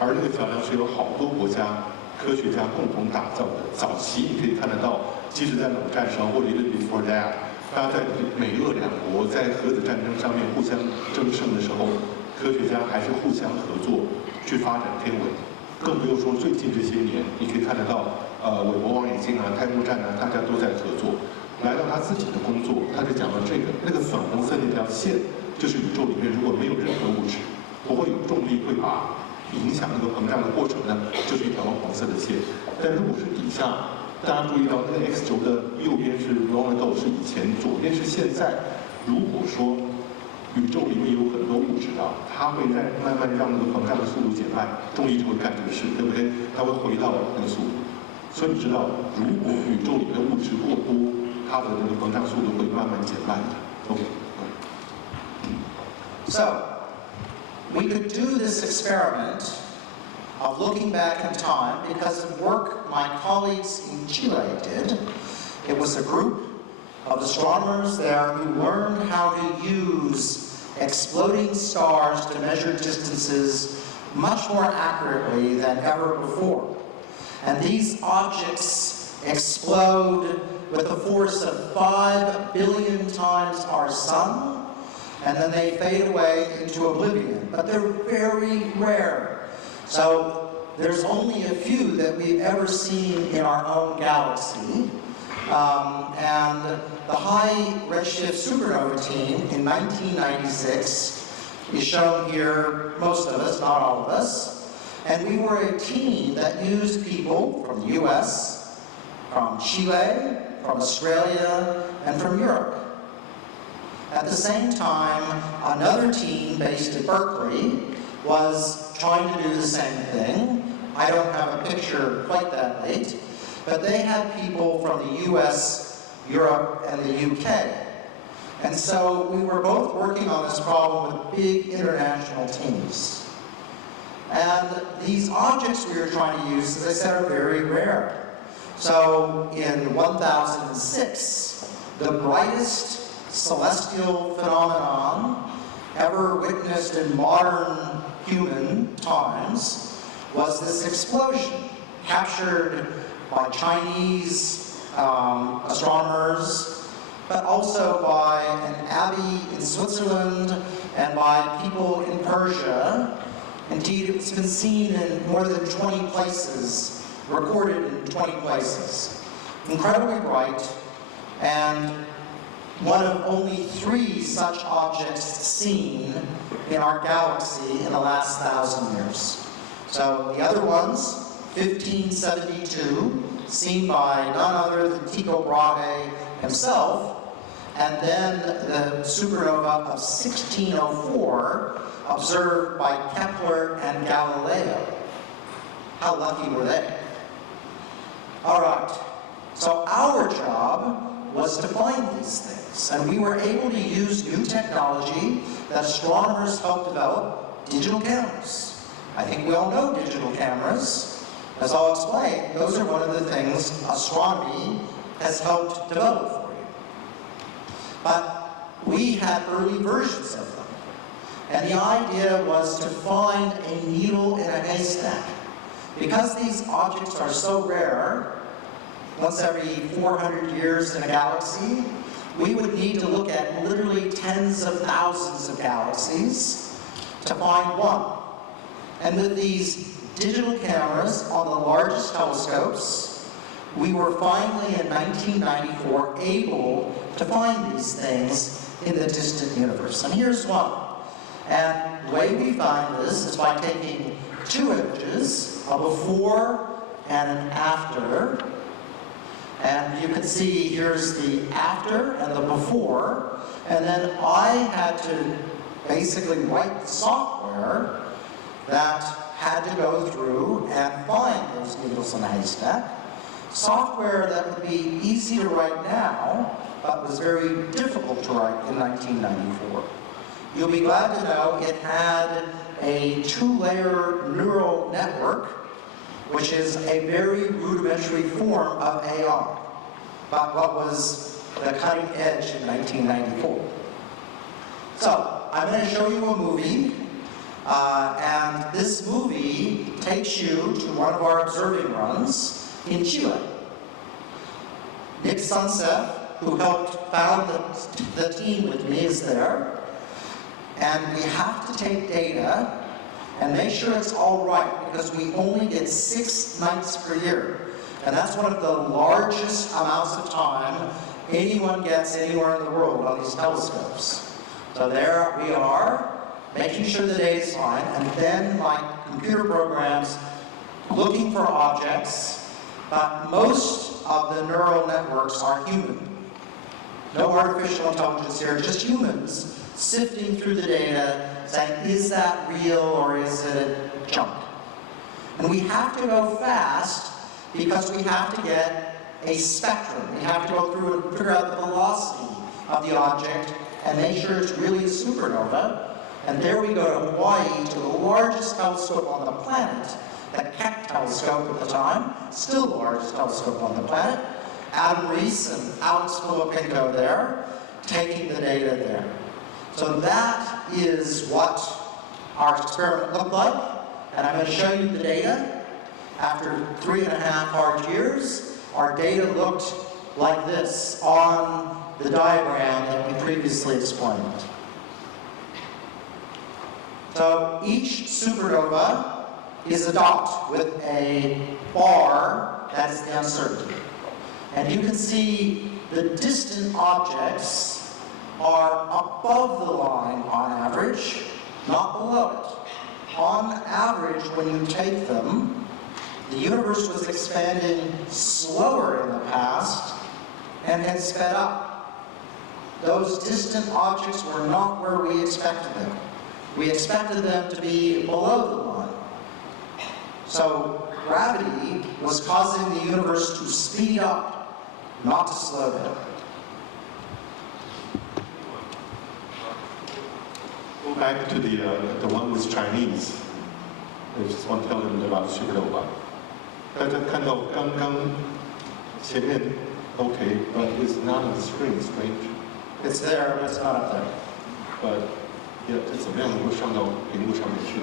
而那个桥梁是有好多国家科学家共同打造的。早期你可以看得到，即使在冷战上或者 even before that， 大家在美俄两国在核子战争上面互相争胜的时候，科学家还是互相合作去发展天文。更不用说最近这些年，你可以看得到，韦伯望远镜啊、太空站啊，大家都在合作。来到他自己的工作，他就讲到这个，那个粉红色那条线，就是宇宙里面如果没有任何物质，不会有重力会把影响那个膨胀的过程呢，就是一条黄色的线。但如果是底下，大家注意到那个 X 轴的右边是 long ago 是以前，左边是现在。如果说宇宙里面有很多物质啊，它会在慢慢让那个膨胀的速度减慢，重力就会干这个事，对不对？它会回到那个速度。所以你知道，如果宇宙里面的物质过多，它的那个膨胀速度会慢慢减慢的。So, we could do this experiment of looking back in time because of work my colleagues in Chile did. It was a group of astronomers there who learned how to use exploding stars to measure distances much more accurately than ever before. And these objects explode with a force of 5 billion times our sun, and then they fade away into oblivion. But they're very rare. So there's only a few that we've ever seen in our own galaxy. And the high redshift supernova team in 1996 is shown here, most of us, not all of us. And we were a team that used people from the US, from Chile, from Australia, and from Europe. At the same time, another team based at Berkeley was trying to do the same thing. I don't have a picture quite that late, but they had people from the US, Europe, and the UK. And so we were both working on this problem with big international teams. And these objects we were trying to use, as I said, are very rare. So in 1006, the brightest celestial phenomenon ever witnessed in modern human times was this explosion captured by Chinese astronomers, but also by an abbey in Switzerland and by people in Persia. Indeed, it's been seen in more than 20 places, recorded in 20 places. Incredibly bright, and one of only 3 such objects seen in our galaxy in the last 1,000 years. So the other ones, 1572, seen by none other than Tycho Brahe himself, and then the supernova of 1604, observed by Kepler and Galileo. How lucky were they? All right, so our job was to find these things, and we were able to use new technology that astronomers helped develop, digital cameras. I think we all know digital cameras. As I'll explain, those are one of the things astronomy has helped develop for you. But we had early versions of them. And the idea was to find a needle in a haystack. Because these objects are so rare, once every 400 years in a galaxy, we would need to look at literally tens of thousands of galaxies to find one. And with these digital cameras on the largest telescopes, we were finally in 1994 able to find these things in the distant universe. And here's one. And the way we find this is by taking 2 images, a before and an after. And you can see here's the after and the before. And then I had to basically write the software that had to go through and find those needles in a haystack. Software that would be easy to write now, but was very difficult to write in 1994. You'll be glad to know it had a 2-layer neural network, which is a very rudimentary form of AR, but what was the cutting edge in 1994. So, I'm going to show you a movie, and this movie takes you to one of our observing runs in Chile. Nick Sunseth, who helped found the team with me, is there. And we have to take data and make sure it's all right, because we only get 6 nights per year. And that's one of the largest amounts of time anyone gets anywhere in the world on these telescopes. So there we are, making sure the data is fine, and then my computer programs looking for objects, but most of the neural networks are human. No artificial intelligence here, just humans sifting through the data, saying, is that real or is it junk? And we have to go fast because we have to get a spectrum. We have to go through and figure out the velocity of the object and make sure it's really a supernova. And there we go to Hawaii, to the largest telescope on the planet, the Keck telescope at the time, still the largest telescope on the planet. Adam Rees and Alex Filippenko there, taking the data there. So that is what our experiment looked like, and I'm going to show you the data. After 3.5 hard years, our data looked like this on the diagram that we previously explained. So each supernova is a dot with a bar that is the uncertainty. And you can see the distant objects are above the line on average, not below it. On average, when you take them, the universe was expanding slower in the past and had sped up. Those distant objects were not where we expected them. We expected them to be below the line. So gravity was causing the universe to speed up, not to slow down. Go back to the one with Chinese. I just want to tell them about supernova. 大家看到刚刚前面 okay, but it's not on the screen, strange. It's there, but it's not up there. But yeah, 这怎么样能够上到屏幕上面去？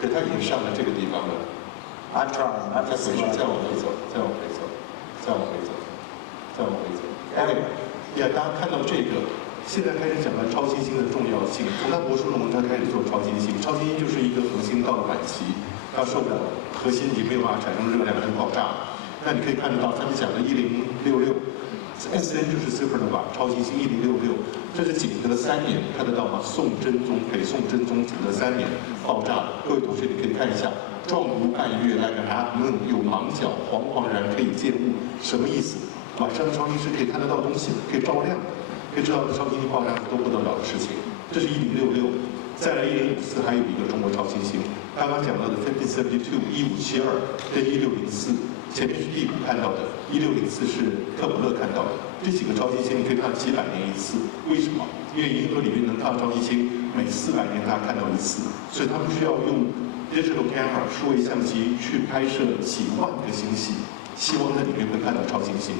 对，它已经上了这个地方了。I'm trying. I'm 再 just 回去，再往回走，再往回走，再往回走，再往回走。OK，呀，大家看到这个。现在开始讲到超新星的重要性。从他博士论文他开始做超新星，超新星就是一个恒星到了晚期，它受不了核心已经没有办法产生热量，就爆炸。那你可以看得到，他们讲的1066 ，SN 就是 supernova 超新星1066，这是仅隔了3年，看得到吗？宋真宗北宋真宗仅隔3年爆炸。各位同学，你可以看一下，状如半月，like an moon， 有芒角，惶惶然可以见物，什么意思？晚上的超新星是可以看得到东西，可以照亮的。可以知道超新星爆炸是多不得了的事情，这是1066，再来1054还有一个中国超新星，刚刚讲到的1572、1572跟1604，前面是第5看到的，1604是特普勒看到的，这几个超新星你可以看几百年一次，为什么？因为银河里面能看到超新星，每400年大家看到一次，所以他们需要用 digital camera 数位相机去拍摄几万个星系，希望在里面会看到超新星。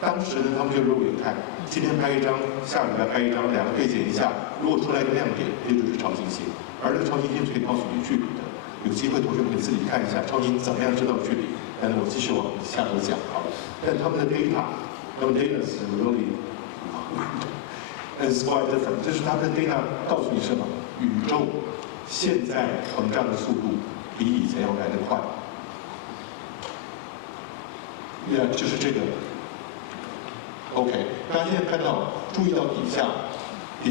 当时呢，他们就肉眼看，今天拍一张，下礼拜拍一张，两个对剪一下，如果出来一个亮点，这就是超新星。而这个超新星是可以告诉你距离的。有机会同学们可以自己看一下超新星怎么样知道距离。但是我继续往下头讲好了。但他们的 data 是 really is quite different。这是他们的 data 告诉你什么？宇宙现在膨胀的速度比以前要来得快。就是这个。OK， 大家现在看到，注意到底下的 1%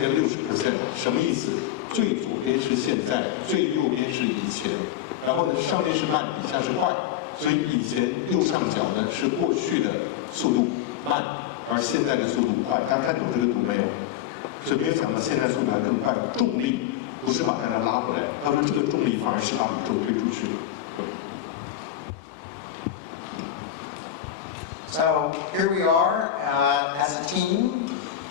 跟60%，什么意思？最左边是现在，最右边是以前，然后呢，上面是慢，底下是快，所以以前右上角呢是过去的速度慢，而现在的速度快。大家看懂这个图没有？所以没有讲到现在速度还更快，重力不是把大家拉回来，他说这个重力反而是把宇宙推出去。So here we are as a team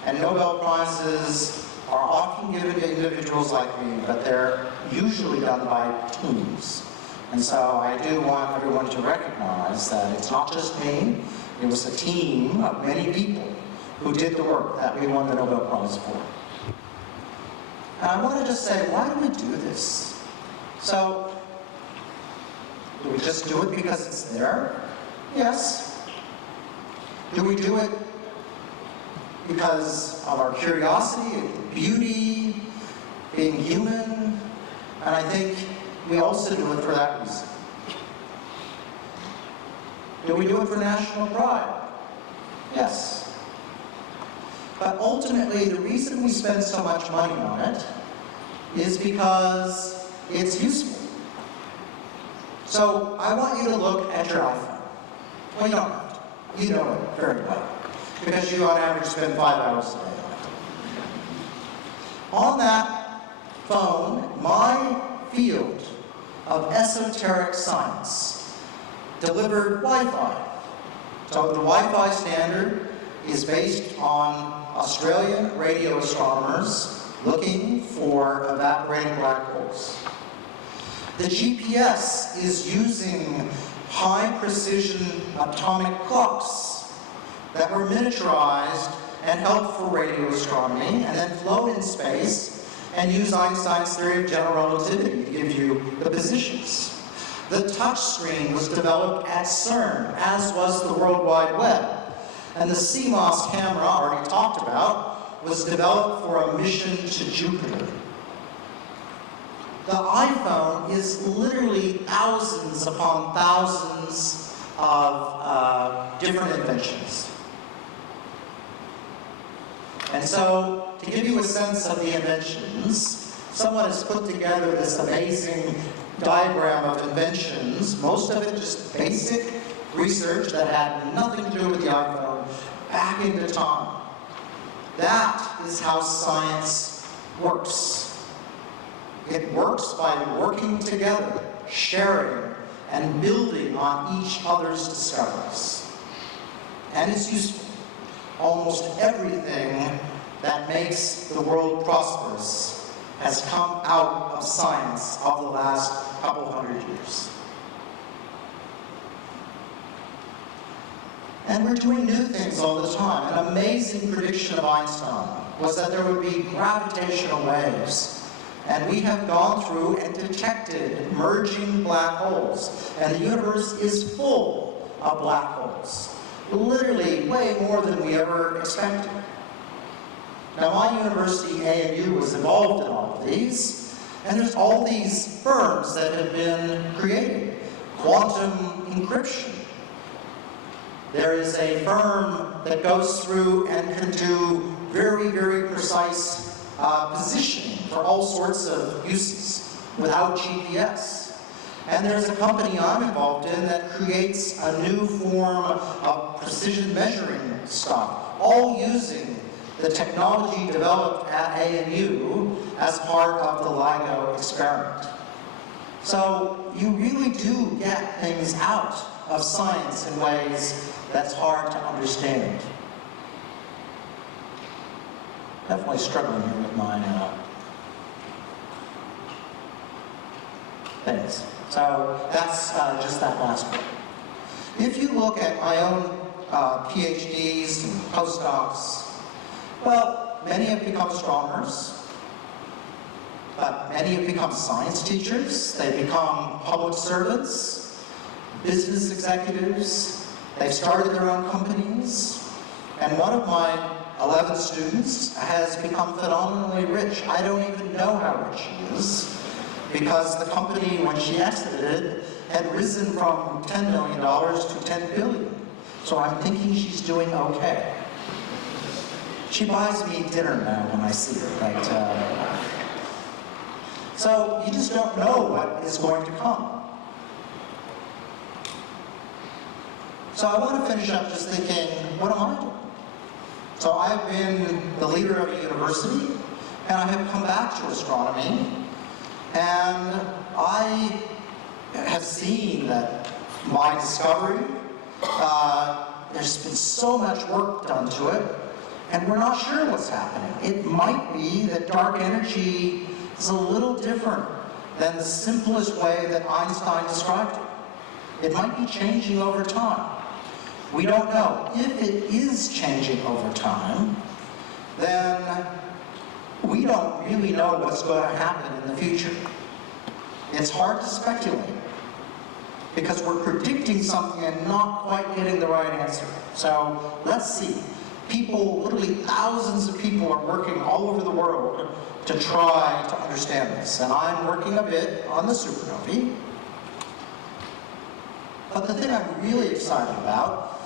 And Nobel Prizes are often given to individuals like me, but they're usually done by teams. And so I do want everyone to recognize that it's not just me, it was a team of many people who did the work that we won the Nobel Prize for. And I want to just say, why do we do this? So, do we just do it because it's there? Yes. Do we do it because of our curiosity, beauty, being human? And I think we also do it for that reason. Do we do it for national pride? Yes. But ultimately, the reason we spend so much money on it is because it's useful. So I want you to look at your iPhone. Well, you don't have to. You know it very well, because you on average spend 5 hours a day on it. On that phone, my field of esoteric science delivered Wi-Fi. So the Wi-Fi standard is based on Australian radio astronomers looking for evaporating black holes. The GPS is using high-precision atomic clocks that were miniaturized and helpful for radio astronomy, and then float in space and use Einstein's theory of general relativity to give you the positions. The touchscreen was developed at CERN, as was the World Wide Web. And the CMOS camera, already talked about, was developed for a mission to Jupiter. The iPhone is literally thousands upon thousands of different inventions. And so, to give you a sense of the inventions, someone has put together this amazing diagram of inventions, most of it just basic research that had nothing to do with the iPhone, back into time. That is how science works. It works by working together, sharing, and building on each other's discoveries. And it's useful. Almost everything that makes the world prosperous has come out of science of the last couple hundred years. And we're doing new things all the time. An amazing prediction of Einstein was that there would be gravitational waves. And we have gone through and detected merging black holes. And the universe is full of black holes. Literally way more than we ever expected. Now, my university, ANU, was involved in all of these, and there's all these firms that have been created. Quantum encryption. There is a firm that goes through and can do very, very precise positioning for all sorts of uses without GPS. And there's a company I'm involved in that creates a new form of precision measuring stuff, all using the technology developed at ANU as part of the LIGO experiment. So you really do get things out of science in ways that's hard to understand. Definitely struggling here with my things. So that's just that last one. If you look at my own PhDs and postdocs, well, many have become astronomers, but many have become science teachers. They become public servants, business executives. They've started their own companies. And one of my 11 students has become phenomenally rich. I don't even know how rich she is, because the company, when she exited, had risen from $10 million to $10 billion. So I'm thinking she's doing okay. She buys me dinner now when I see her. Right? So you just don't know what is going to come. So I want to finish up just thinking, what am I doing? So I've been the leader of a university, and I have come back to astronomy, and I have seen that my discovery, there's been so much work done to it, And we're not sure what's happening. It might be that dark energy is a little different than the simplest way that Einstein described it. It might be changing over time. We don't know. If it is changing over time, then we don't really know what's going to happen in the future. It's hard to speculate because we're predicting something and not quite getting the right answer. So let's see. People, literally thousands of people are working all over the world to try to understand this. And I'm working a bit on the supernovae. But the thing I'm really excited about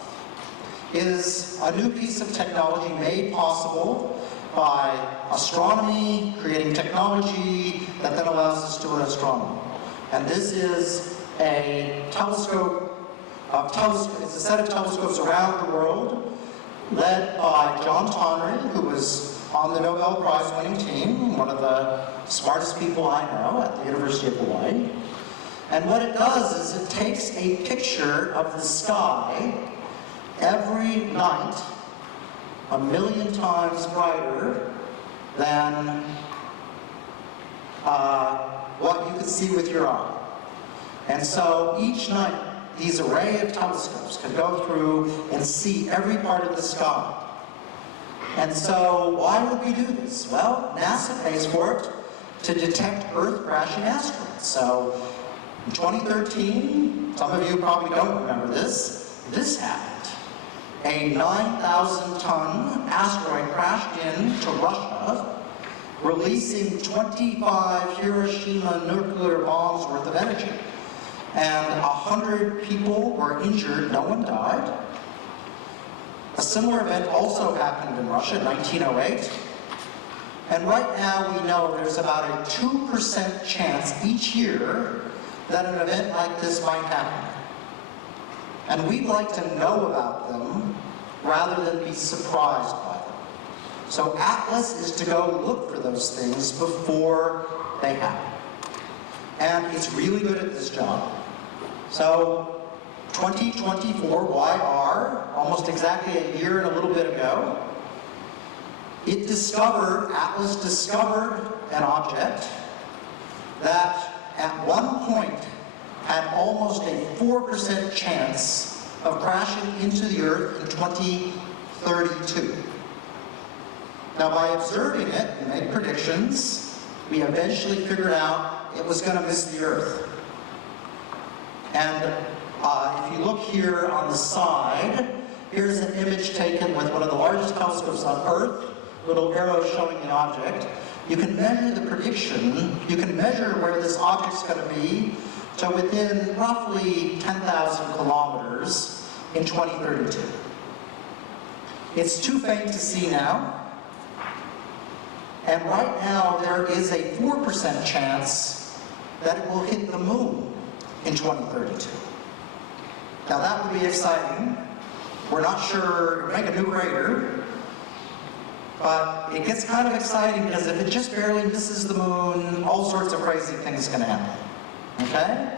is a new piece of technology made possible by astronomy, creating technology that then allows us to do astronomy. And this is a telescope, it's a set of telescopes around the world, led by John Tonry, who was on the Nobel Prize winning team, one of the smartest people I know at the University of Hawaii. And what it does is it takes a picture of the sky every night 1,000,000 times brighter than what you could see with your eye. And so each night, these array of telescopes can go through and see every part of the sky. And so why would we do this? Well, NASA pays for it to detect Earth-crashing asteroids. So in 2013, some of you probably don't remember this happened. A 9,000-ton asteroid crashed into Russia, releasing 25 Hiroshima nuclear bombs worth of energy. And 100 people were injured, no one died. A similar event also happened in Russia in 1908. And right now we know there's about a 2% chance each year that an event like this might happen. And we'd like to know about them rather than be surprised by them. So ATLAS is to go look for those things before they happen. And it's really good at this job. So 2024 YR, almost exactly a year and a little bit ago, ATLAS discovered an object that at one point had almost a 4% chance of crashing into the Earth in 2032. Now by observing it, we made predictions, we eventually figured out it was going to miss the Earth. And if you look here on the side, here's an image taken with one of the largest telescopes on Earth, little arrow showing the object. You can measure the prediction, you can measure where this object's going to be to within roughly 10,000 kilometers in 2032. It's too faint to see now. And right now there is a 4% chance that it will hit the moon in 2032. Now that would be exciting. We're not sure, make a new crater, but it gets kind of exciting because if it just barely misses the moon, all sorts of crazy things can happen. Okay?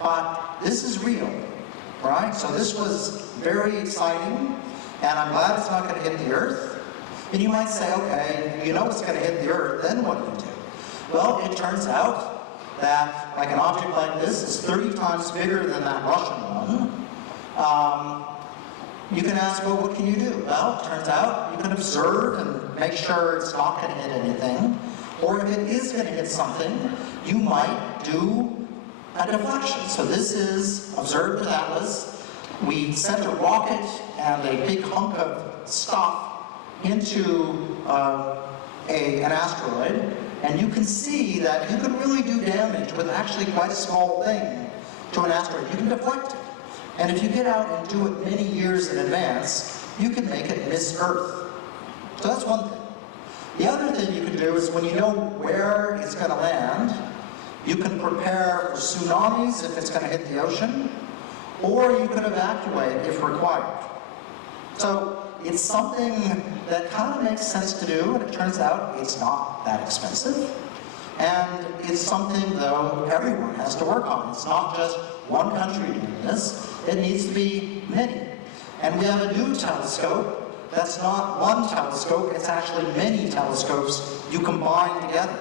But this is real, right? So this was very exciting, and I'm glad it's not going to hit the Earth. And you might say, okay, you know it's going to hit the Earth, then what do you do? Well, it turns out that like an object like this is 30 times bigger than that Russian one. You can ask, well, what can you do? Well, it turns out you can observe and make sure it's not going to hit anything. Or if it is going to hit something, you might do a deflection. So this is observed with ATLAS. We sent a rocket and a big hunk of stuff into an asteroid, and you can see that you can really do damage with actually quite a small thing to an asteroid. You can deflect it. And if you get out and do it many years in advance, you can make it miss Earth. So that's one thing. The other thing you can do is when you know where it's going to land, you can prepare for tsunamis if it's going to hit the ocean, or you can evacuate if required. So it's something that kind of makes sense to do, and it turns out it's not that expensive. And it's something, though, everyone has to work on. It's not just one country doing this. It needs to be many. And we have a new telescope that's not one telescope, it's actually many telescopes you combine together.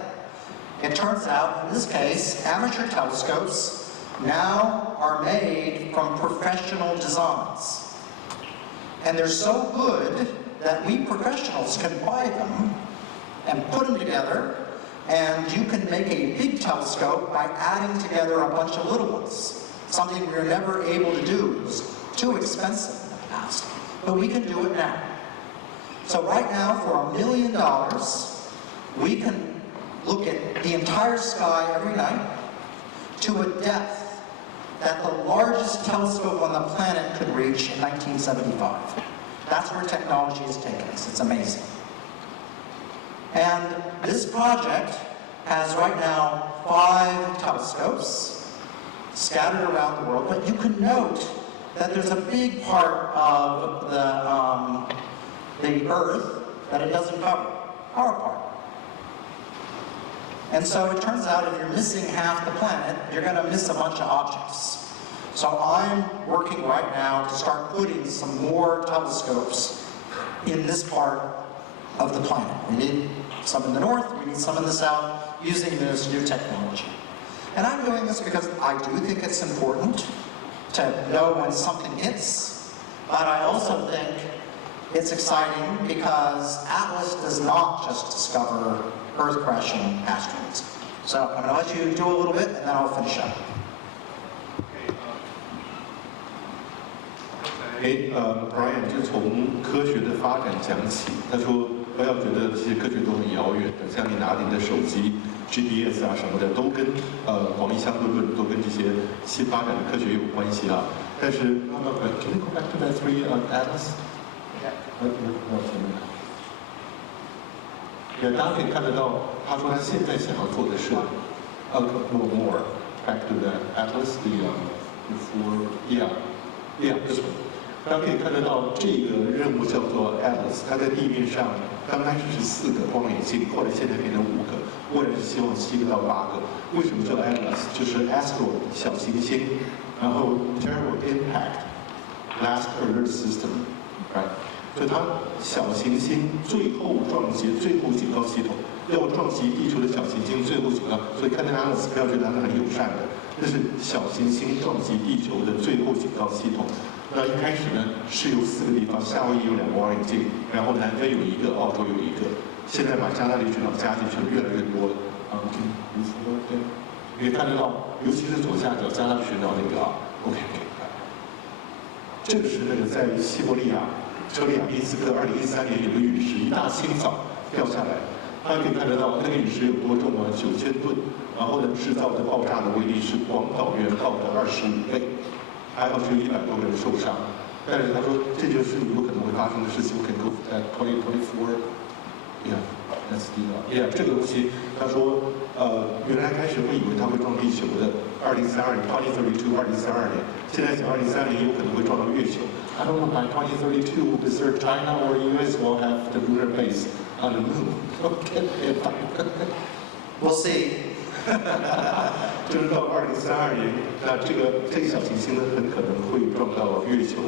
It turns out, in this case, amateur telescopes now are made from professional designs. And they're so good that we professionals can buy them and put them together, and you can make a big telescope by adding together a bunch of little ones. Something we were never able to do. It was too expensive in the past. But we can do it now. So right now, for $1 million, we can look at the entire sky every night to a depth that the largest telescope on the planet could reach in 1975. That's where technology has taken us. It's amazing. And this project has right now 5 telescopes scattered around the world, but you can note that there's a big part of the Earth that it doesn't cover, our part. And so it turns out if you're missing half the planet, you're going to miss a bunch of objects. So I'm working right now to start putting some more telescopes in this part of the planet. We need some in the north, we need some in the south, using this new technology. And I'm doing this because I do think it's important to know when something hits, but I also think it's exciting because Atlas does not just discover Earth-crashing asteroids. So I'm going to let you do a little bit, and then I'll finish up. Brian 就从科学的发展讲起。他说，不要觉得这些科学都很遥远的，像你拿你的手机、GPS 啊什么的，都跟广义相对论，都跟这些新发展的科学有关系啊。但是 ，Can we go back to that 3 Atlas？ 大家可以看得到，他说他现在想要做的是more back to the Atlas before this one。大家可以看得到，这个任务叫做 Atlas， 它在地面上刚开始是4个光远镜，后来现在变成5个，未来是希望7个到8个。为什么叫 Atlas？ 就是 asteroid 小行星，然后 terrible impact last alert system，right？ 所以它小行星最后撞击最后警告系统，要撞击地球的小行星最后警告。所以看见 Atlas 不要觉得它是很友善的，那是小行星撞击地球的最后警告系统。那一开始呢是有4个地方，夏威夷有2个望远镜，然后南非有1个，澳洲有1个，现在把加纳利群岛加进去了，越来越多了。可以看得到，尤其是左下角加纳利群岛那个OK， 这个是那个在西伯利亚车里亚宾斯克2013年有个陨石，一大清早掉下来，大家可以看得到那个陨石有多重啊，9000吨，然后呢制造的爆炸的威力是广岛原爆的25倍。还好只有100多个人受伤，但是他说这就是有可能会发生的事情。我可以 go at 2024，这个东西，他说原来开始会以为它会撞地球的，2032年 2032年，现在讲2030年有可能会撞到月球。I don't know by 2032 is there China or US will have the lunar base on the moon? Okay, we'll see. 就是到2032年，那这个小行星呢，很可能会撞到月球，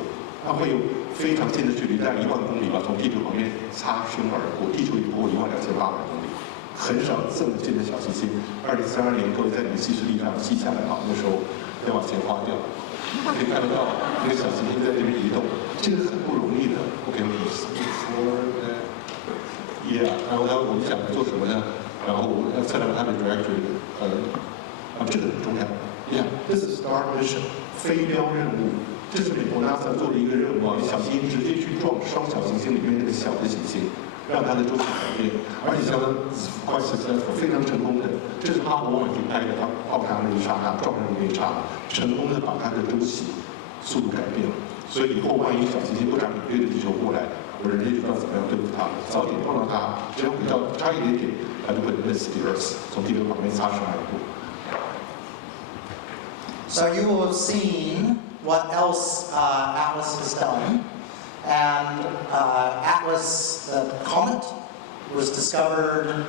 它会有非常近的距离，大概1万公里吧，从地球旁边擦身而过，地球也不过12800公里，很少这么近的小行星。2032年，各位在你们记事历上记下来啊，那时候要把钱花掉。可以看得到那个小行星在这边移动，这个很不容易的。OK， 然后我们想做什么呢？然后要测量它的 directory， 这个很重要。this is Star Mission 飞镖任务，这是美国 NASA 做的一个任务啊，小行星直接去撞烧小行星里面那个小的行星，让它的周期改变，而且相当 quite successful， 非常成功的。这是哈勃望远镜拍的，它爆炸那一刹那，撞上那一刹那，成功的把它的周期速度改变了。所以以后万一小行星不长对着地球过来，人类就知道怎么样对付它了。早点碰到它，只要比较差一点点，它就会 miss the Earth， 从地球旁边擦身而过。So you will have seen what else Atlas has done, and Atlas, the comet, was discovered,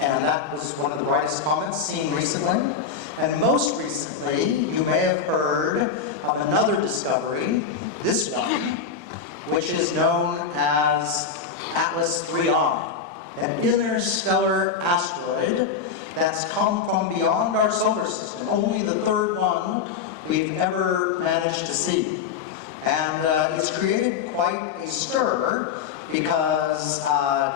and that was one of the brightest comets seen recently. And most recently, you may have heard of another discovery, this one, which is known as Atlas 3I, an interstellar asteroid that's come from beyond our solar system, only the third one we've ever managed to see. And it's created quite a stir because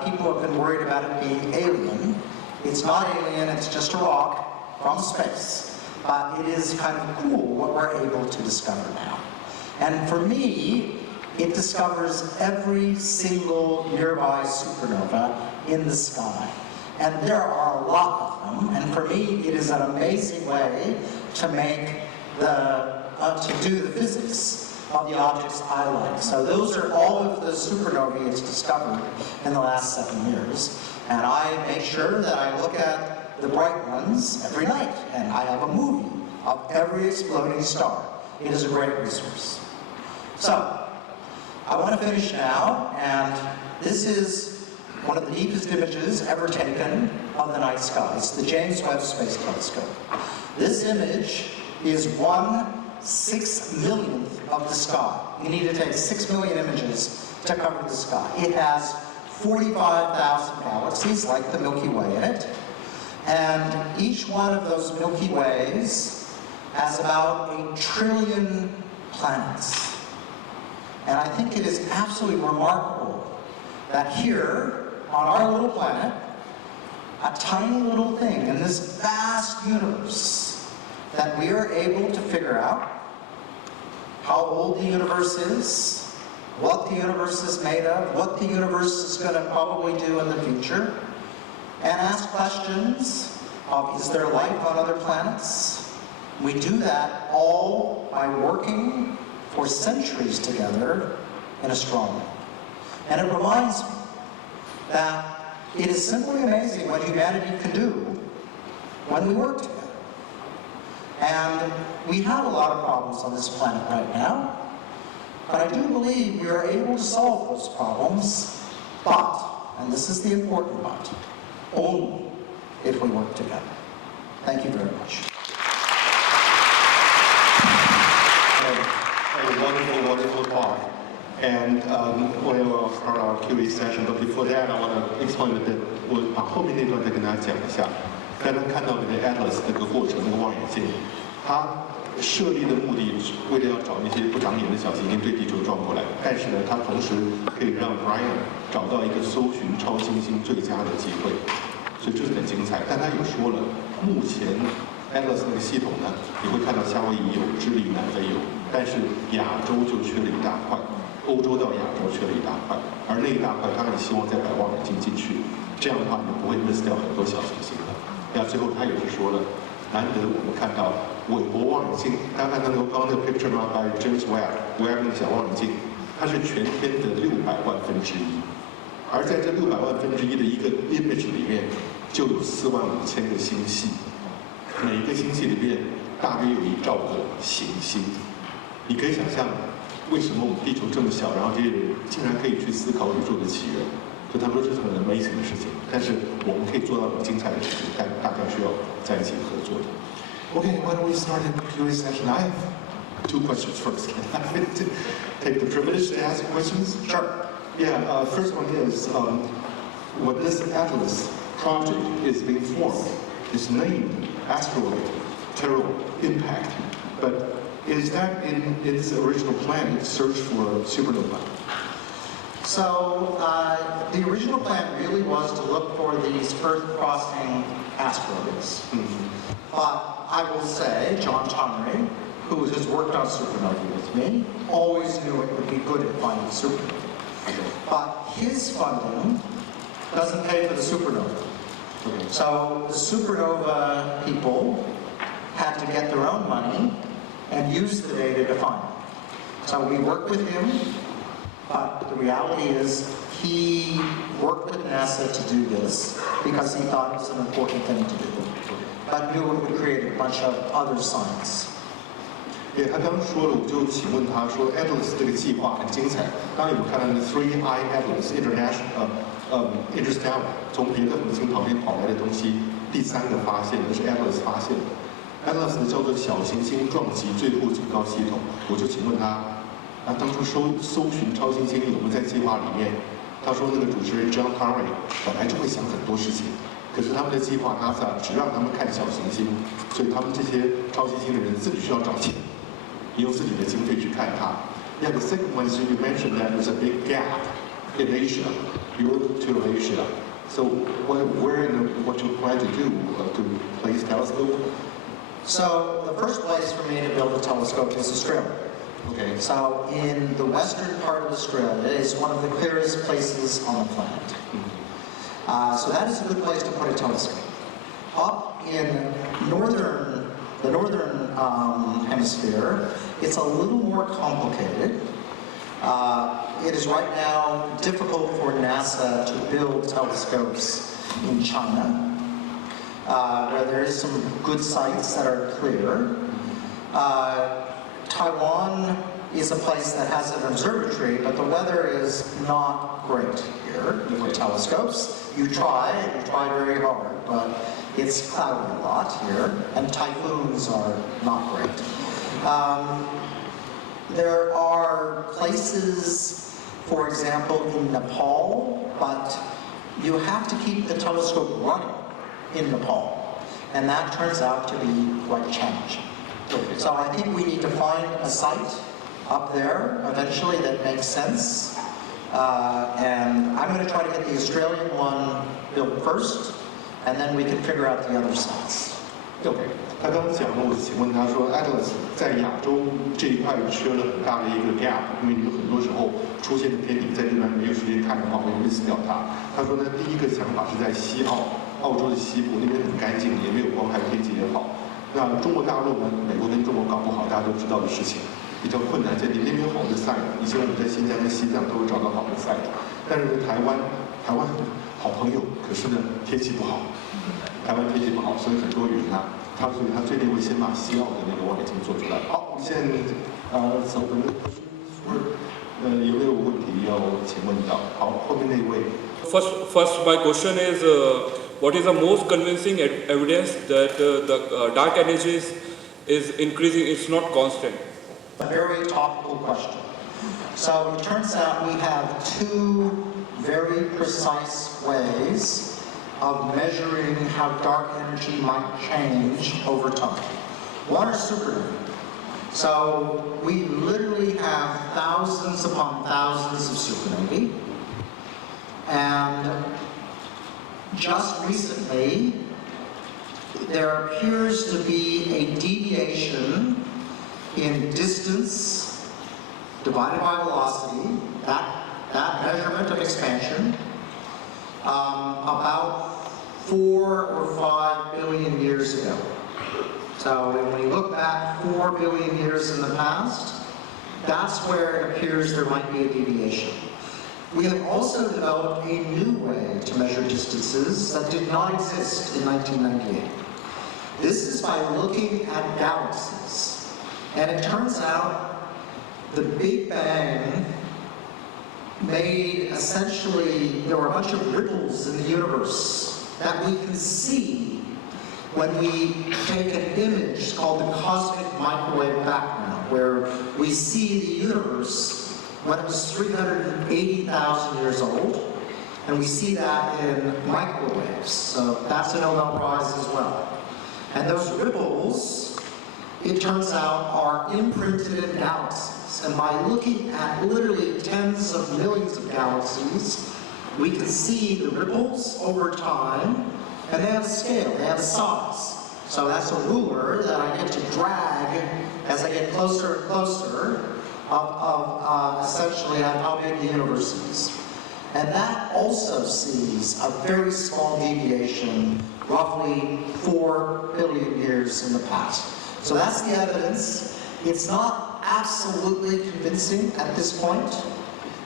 people have been worried about it being alien. It's not alien, it's just a rock from space. But it is kind of cool what we're able to discover now. And for me, it discovers every single nearby supernova in the sky. And there are a lot of them, and for me, it is an amazing way to make to do the physics of the objects I like. So those are all of the supernovae it's discovered in the last 7 years. And I make sure that I look at the bright ones every night, and I have a movie of every exploding star. It is a great resource. So, I want to finish now, and this is one of the deepest images ever taken of the night sky. It's the James Webb Space Telescope. This image is 1/6,000,000th of the sky. You need to take 6 million images to cover the sky. It has 45,000 galaxies, like the Milky Way, in it. And each one of those Milky Ways has about 1 trillion planets. And I think it is absolutely remarkable that here, on our little planet, a tiny little thing in this vast universe, that we are able to figure out how old the universe is, what the universe is made of, what the universe is going to probably do in the future, and ask questions of, is there life on other planets? We do that all by working for centuries together in astronomy. And it reminds me that it is simply amazing what humanity can do when we work together. And we have a lot of problems on this planet right now, but I do believe we are able to solve those problems, but, and this is the important but, only if we work together. Thank you very much. A wonderful, wonderful talk. And we'll start our Q&A session. But before that, I want to explain a bit. 我把后面那段再跟大家讲一下。刚刚看到那个 Atlas 那个过程，那个望远镜，它设立的目的为了要找那些不长眼的小行星对地球撞过来，但是呢，它同时可以让 Brian 找到一个搜寻超新星最佳的机会，所以这是很精彩。但他也说了，目前 Atlas 那个系统呢，你会看到夏威夷有，智利、南非有，但是亚洲就缺了一大块。 欧洲到亚洲缺了一大块，而那一大块他很希望再把望远镜进去，这样的话你不会 miss 掉很多小行星的。然后最后他也是说了，难得我们看到韦伯望远镜，大家看到那个刚刚那个 picture 吗 ？by James Webb 那个小望远镜，它是全天的600万分之一，而在这600万分之一的一个 image 里面，就有45000个星系，每一个星系里面大约有1兆个行星，你可以想象。 为什么我们地球这么小，然后这些人竟然可以去思考宇宙的起源？所以他们说这是很 amazing 的事情。但是我们可以做到很精彩的事情，但大家需要在一起合作的。Okay, why don't we start the Q&A session? I have 2 questions first. Can I take the privilege to ask questions? Sure. Yeah. First one is, when this Atlas project is being formed, it's named Asteroid Terror Impact, but is that in its original plan, search for supernova? So the original plan really was to look for these Earth-crossing asteroids. But I will say, John Tonry, who has worked on supernovae with me, always knew it would be good at finding supernovae. But his funding doesn't pay for the supernova. So the supernova people had to get their own money and use the data to find it. So we worked with him, but the reality is he worked with NASA to do this because he thought it was an important thing to do, but knew it would create a bunch of other science. 对，他刚刚说了，我就请问他说 ，Atlas 这个计划很精彩。刚刚有看到那 3I Atlas Interstellar 从别的恒星旁边跑来的东西，第3个发现的是 Atlas 发现的。Atlas 呢叫做小行星撞击最后警告系统，我就请问他，当初搜寻超新星有没有在计划里面？他说那个主持人 John Henry 本来就会想很多事情，可是他们的计划 NASA 只让他们看小行星，所以他们这些超新星的人自己需要找钱，用自己的经费去看它。Yeah, the second one is you mentioned that there's a big gap in Asia, Europe to Asia. So where and what you plan to do to place telescope? So the first place for me to build a telescope is Australia. Okay. So in the western part of Australia is one of the clearest places on the planet. So that is a good place to put a telescope. Up in the northern hemisphere, it's a little more complicated. It is right now difficult for NASA to build telescopes in China, where there is some good sites that are clear. Taiwan is a place that has an observatory, but the weather is not great here for telescopes. You try very hard, but it's cloudy a lot here, and typhoons are not great. There are places, for example, in Nepal, but you have to keep the telescope running in Nepal, and that turns out to be quite challenging. So I think we need to find a site up there eventually that makes sense. And I'm going to try to get the Australian one built first, and then we can figure out the other sites. Okay. 他刚刚讲了，我请问他说 ，Atlas 在亚洲这一块缺了很大的一个 gap， 因为你们很多时候出现的天体在这边没有时间看的话，会 miss 掉它。他说呢，第一个想法是在西澳洲的西部那边很干净，也没有光害，天气也好。那中国大陆呢，美国跟中国搞不好，大家都知道的事情，比较困难。在你那边好的 site， 以前我们在新疆跟西藏都会找到好的 site， 但是台湾好朋友，可是呢天气不好，台湾天气不好，所以很多云啊。所以他最近会先把西澳的那个望远镜做出来。好，现在从有没有问题要请问到？好，后面那位。First, my question is, what is the most convincing evidence that the dark energy is increasing? It's not constant. A very topical question. So it turns out we have two very precise ways of measuring how dark energy might change over time. One is supernovae. So we literally have thousands upon thousands of supernovae. And just recently, there appears to be a deviation in distance divided by velocity, that measurement of expansion, about 4 or 5 billion years ago. So when we look back 4 billion years in the past, that's where it appears there might be a deviation. We have also developed a new way to measure distances that did not exist in 1998. This is by looking at galaxies. And it turns out the Big Bang made essentially, there were a bunch of ripples in the universe that we can see when we take an image called the cosmic microwave background, where we see the universe when it was 380,000 years old, and we see that in microwaves. So that's a Nobel Prize as well. And those ripples, it turns out, are imprinted in galaxies. And by looking at literally tens of millions of galaxies, we can see the ripples over time, and they have a scale, they have a size. So that's a ruler that I get to drag as I get closer and closer of essentially how big the universe is. And that also sees a very small deviation, roughly 4 billion years in the past. So that's the evidence. It's not absolutely convincing at this point,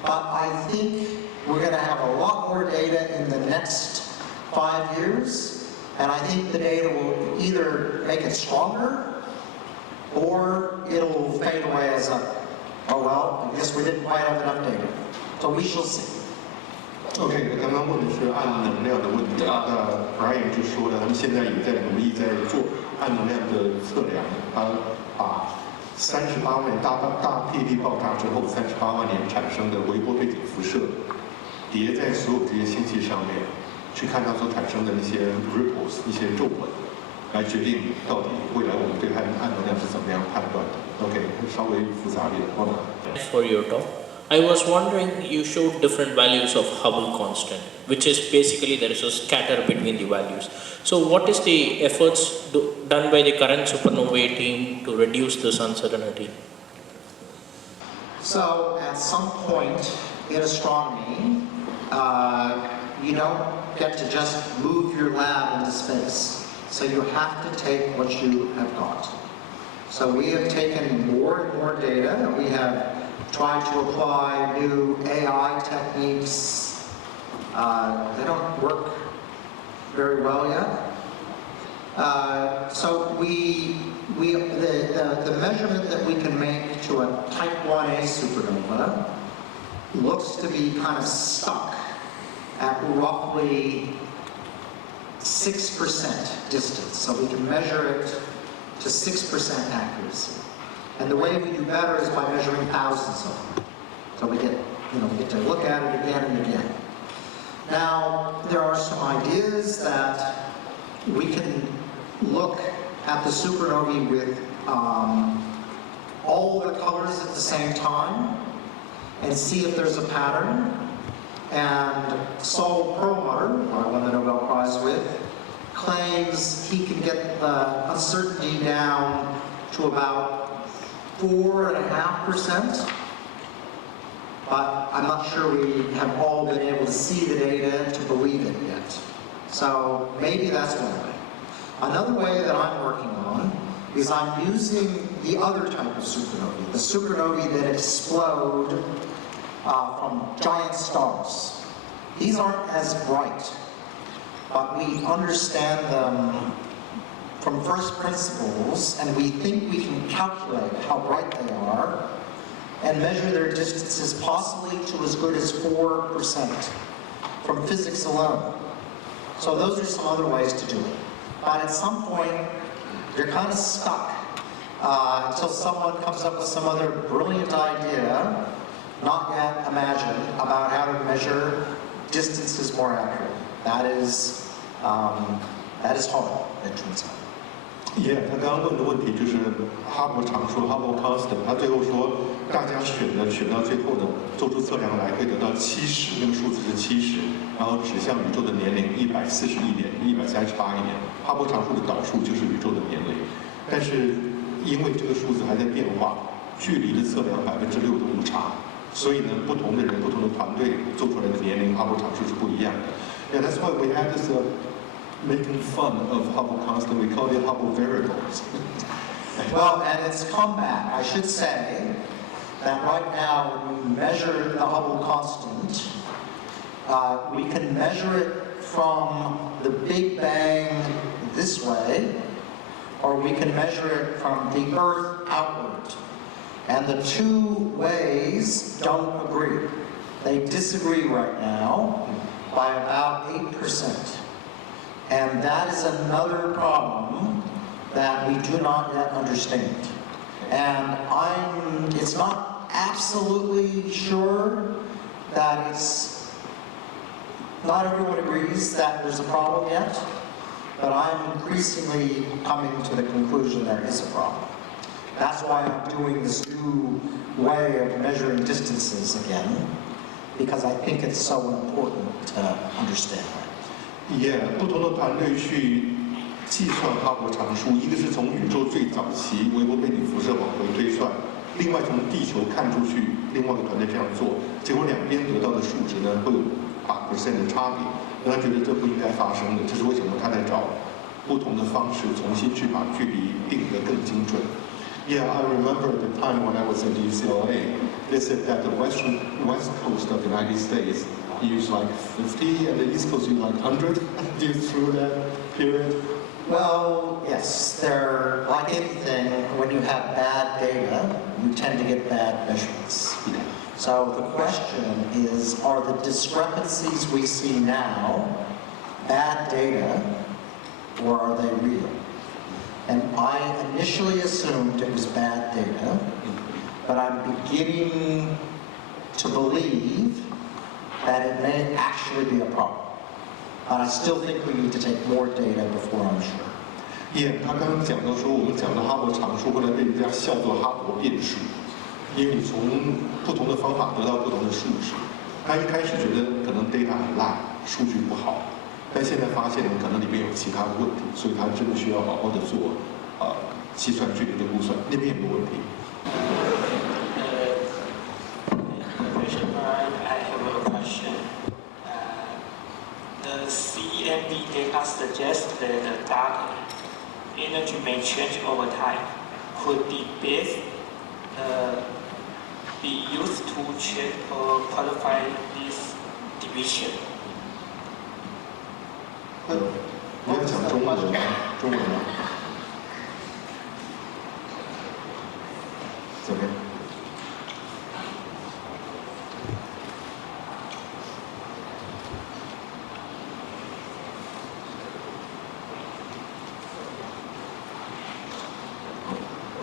but I think we're going to have a lot more data in the next 5 years, and I think the data will either make it stronger or it'll fade away as a, oh well, I guess we didn't quite have enough data. So we shall see. OK， 刚刚问的是暗能量的问题，那 Brian 就说了，他们现在也在努力在做暗能量的测量，把38万年大霹雳爆炸之后，38万年产生的微波背景辐射，叠在所有这些星系上面，去看它所产生的那些 ripples 一些皱纹，来决定到底未来我们对它暗能量是怎么样判断的。OK， 稍微复杂一点，好吗？ For your talk, I was wondering, you showed different values of Hubble constant, which is basically there is a scatter between the values. So what is the efforts done by the current supernovae team to reduce this uncertainty? So at some point in astronomy, you don't get to just move your lab into space. So you have to take what you have got. So we have taken more and more data, and we have tried to apply new AI techniques. They don't work very well yet. So the measurement that we can make to a type 1a supernova looks to be kind of stuck at roughly 6% distance. So we can measure it to 6% accuracy. And the way we do better is by measuring thousands of them. So we get to look at it again and again. Now, there are some ideas that we can look at the supernovae with all the colors at the same time and see if there's a pattern. And Saul Perlmutter, who I won the Nobel Prize with, claims he can get the uncertainty down to about 4.5%. But I'm not sure we have all been able to see the data to believe it yet. So maybe that's one way. Another way that I'm working on is I'm using the other type of supernovae, the supernovae that explode from giant stars. These aren't as bright, but we understand them from first principles, and we think we can calculate how bright they are and measure their distances possibly to as good as 4% from physics alone. So those are some other ways to do it. But at some point, you're kind of stuck until someone comes up with some other brilliant idea, not yet imagined, about how to measure distances more accurately. That is hard, it turns out. Yeah， 他刚刚问的问题就是哈勃常数 Hubble constant， 他最后说大家选到最后呢，做出测量来可以得到70，那个数字是70，然后指向宇宙的年龄140亿年、138亿年。哈勃常数的导数就是宇宙的年龄，但是因为这个数字还在变化，距离的测量6%的误差，所以呢，不同的人、不同的团队做出来的年龄哈勃常数是不一样的。Yeah, that's why we have this making fun of Hubble constant. We call it Hubble variables. Well, and it's come back. I should say that right now when we measure the Hubble constant, we can measure it from the Big Bang this way, or we can measure it from the Earth outward. And the two ways don't agree. They disagree right now by about 8%. And that is another problem that we do not yet understand. And it's not absolutely sure that not everyone agrees that there's a problem yet, but I'm increasingly coming to the conclusion there is a problem. That's why I'm doing this new way of measuring distances again, because I think it's so important to understand. Yeah， 不同的团队去计算哈勃常数，一个是从宇宙最早期微波背景辐射往回推算，另外从地球看出去，另外一个团队这样做，结果两边得到的数值呢会有8% 的差别，让他觉得这不应该发生的，这是为什么他在找不同的方式重新去把距离定得更精准。Yeah, I remember the time when I was at UCLA. They said that the west coast of the United States use like 50 and the East Coast use like 100 through that period? Well, yes, they're like anything, when you have bad data, you tend to get bad measurements. So the question is, are the discrepancies we see now bad data, or are they real? And I initially assumed it was bad data, but I'm beginning to believe that it may actually be a problem. But I still think we need to take more data before I'm sure. 他刚刚讲到说，我们讲的哈勃常数后来被人家笑作哈勃变数，因为你从不同的方法得到不同的数值。他一开始觉得可能 data 很烂，数据不好，但现在发现可能里面有其他的问题，所以他真的需要好好的做计算距离的估算，那边有没有问题？ I have a question. The CMB data suggests that the dark energy may change over time. Could the base be used to check or qualify this division? 你要讲中文吗？中文吗？怎么样？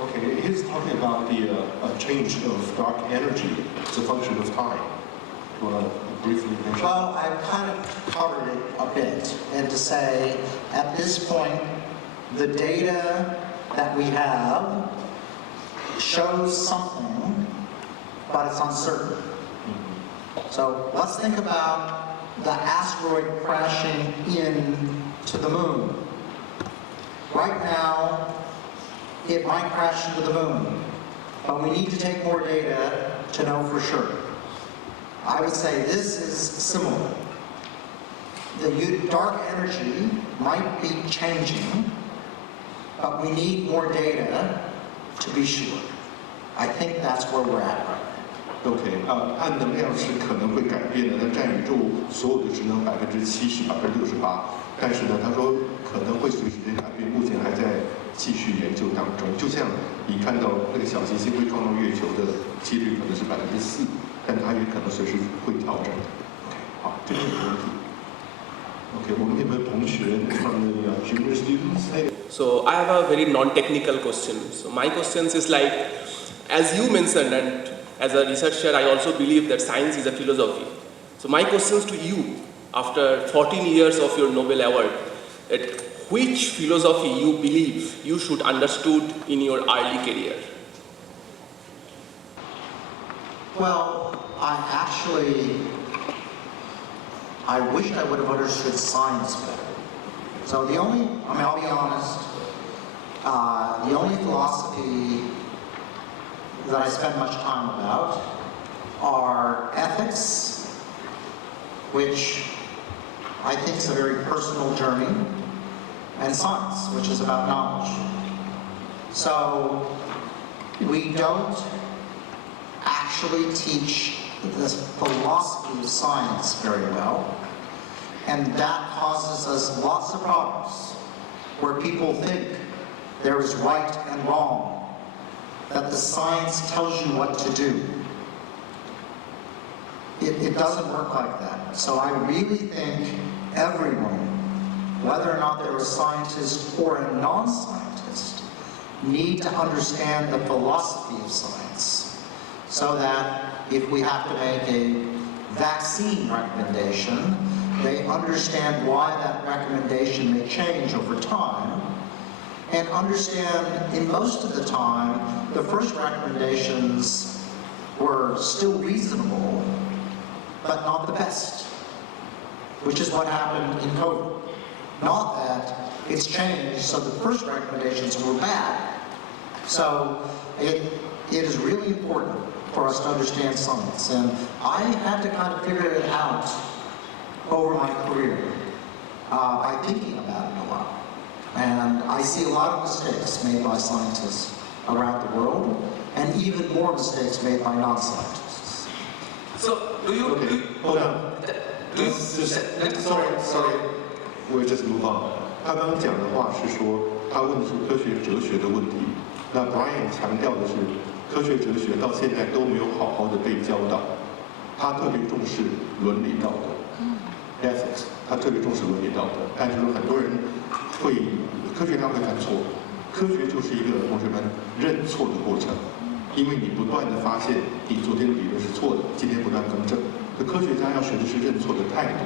Okay, he's talking about the change of dark energy as a function of time. You want to briefly mention? Well, I've kind of covered it a bit, and to say, at this point, the data that we have shows something, but it's uncertain. So let's think about the asteroid crashing into the moon. Right now, it might crash into the moon, but we need to take more data to know for sure. I would say this is similar. The dark energy might be changing, but we need more data to be sure. I think that's where we're at right now. OK，暗能量是可能会改变的，它占宇宙所有的质能70%、68%，但是呢，他说可能会随时间改变，目前还在继续研究当中。就像你看到那个小行星会撞到月球的几率可能是4%，但它也可能随时会调整。OK， 好，这个没问题。OK， 我们有没有同学 from the junior students？ So I have a very non-technical question. So my question is like, as you mentioned, and as a researcher, I also believe that science is a philosophy. So my question to you, after 14 years of your Nobel Award, that which philosophy you believe you should understood in your early career? Well, I wished I would have understood science better. So I'll be honest, the only philosophy that I spend much time about are ethics, which I think is a very personal journey, and science, which is about knowledge. So we don't actually teach this philosophy of science very well, and that causes us lots of problems where people think there is right and wrong, that the science tells you what to do. It doesn't work like that. So I really think everyone, whether or not they're a scientist or a non-scientist, need to understand the philosophy of science, so that if we have to make a vaccine recommendation, they understand why that recommendation may change over time, and understand in most of the time, the first recommendations were still reasonable, but not the best, which is what happened in COVID. Not that it's changed, so the first recommendations were bad. So it is really important for us to understand science, and I had to kind of figure it out over my career by thinking about it a lot. And I see a lot of mistakes made by scientists around the world, and even more mistakes made by non-scientists. So do you... Okay, hold on. Sorry. We'll just move on. 他刚刚讲的话是说，他问的是科学哲学的问题。那 Brian 强调的是，科学哲学到现在都没有好好的被教导。他特别重视伦理道德 ，ethics， 他特别重视伦理道德。但是说很多人会，科学家会犯错，科学就是一个同学们认错的过程，因为你不断的发现你昨天的理论是错的，今天不断更正。科学家要学的是认错的态度，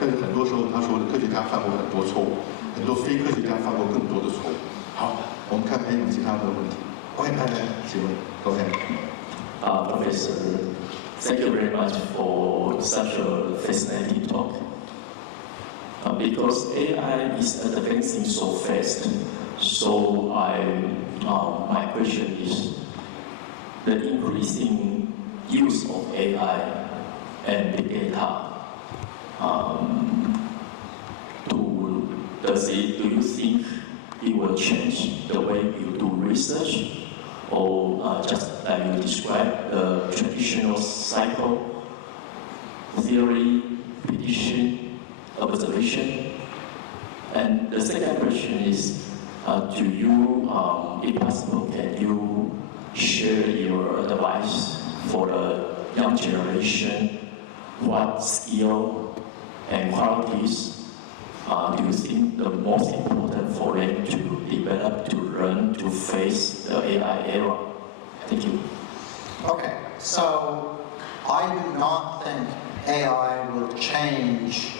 但是很多时候他说的科学家犯过很多错误，很多非科学家犯过更多的错误。好，我们看看有没有其他的问题。欢迎大家提问。Go ahead. Professor, thank you very much for such a fascinating talk. Because AI is advancing so fast, so my question is the increasing use of AI and big data. Do you think it will change the way you do research? Or just like you described, the traditional cycle, theory, prediction, observation? And the second question is, do you, if possible, can you share your advice for the young generation? What skill and qualities do you think the most important for them to develop, to learn, to face the AI era? Thank you. Okay, so I do not think AI will change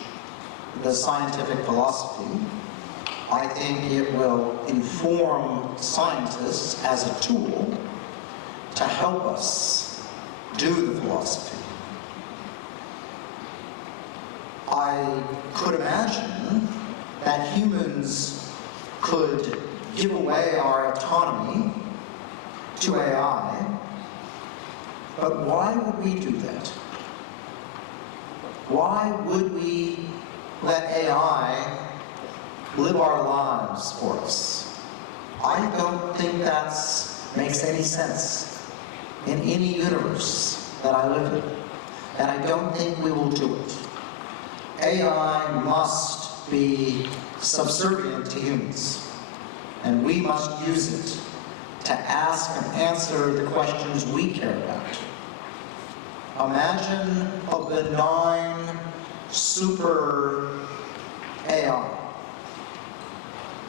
the scientific philosophy. I think it will inform scientists as a tool to help us do the philosophy. I could imagine that humans could give away our autonomy to AI, but why would we do that? Why would we let AI live our lives for us? I don't think that makes any sense in any universe that I live in, and I don't think we will do it. AI must be subservient to humans, and we must use it to ask and answer the questions we care about. Imagine a benign super AI.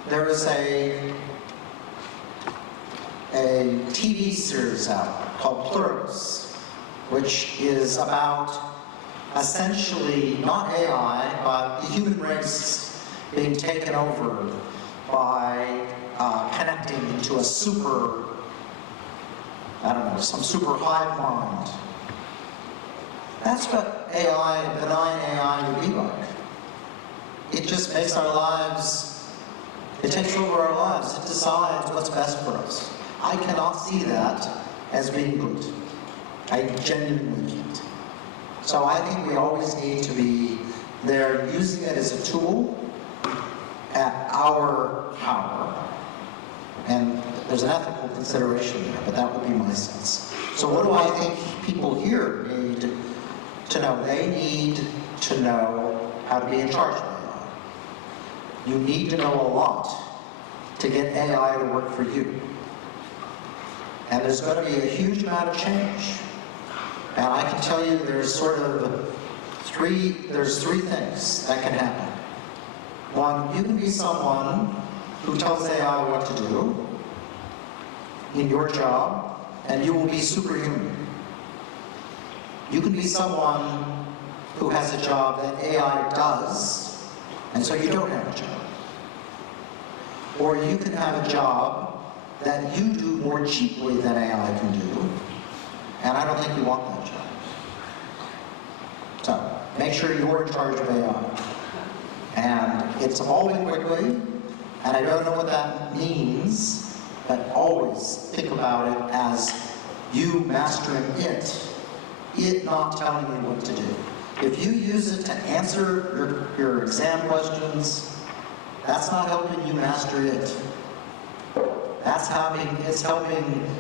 There is a TV series out called Pluribus, which is about essentially not AI, but the human race being taken over by connecting into a super, I don't know, some super hive mind. That's what AI, benign AI would be like. It just makes our lives, it takes over our lives, it decides what's best for us. I cannot see that as being good. I genuinely can't. So I think we always need to be there using it as a tool at our power. And there's an ethical consideration there, but that would be my sense. So what do I think people here need to know? They need to know how to be in charge of AI. You need to know a lot to get AI to work for you. And there's going to be a huge amount of change. And I can tell you there's three things that can happen. One, you can be someone who tells AI what to do in your job, and you will be superhuman. You can be someone who has a job that AI does, and so you don't have a job. Or you can have a job that you do more cheaply than AI can do, and I don't think you want that job. So, make sure you're in charge of AI. And it's evolving quickly, and I don't know what that means, but always think about it as you mastering it not telling you what to do. If you use it to answer your exam questions, that's not helping you master it.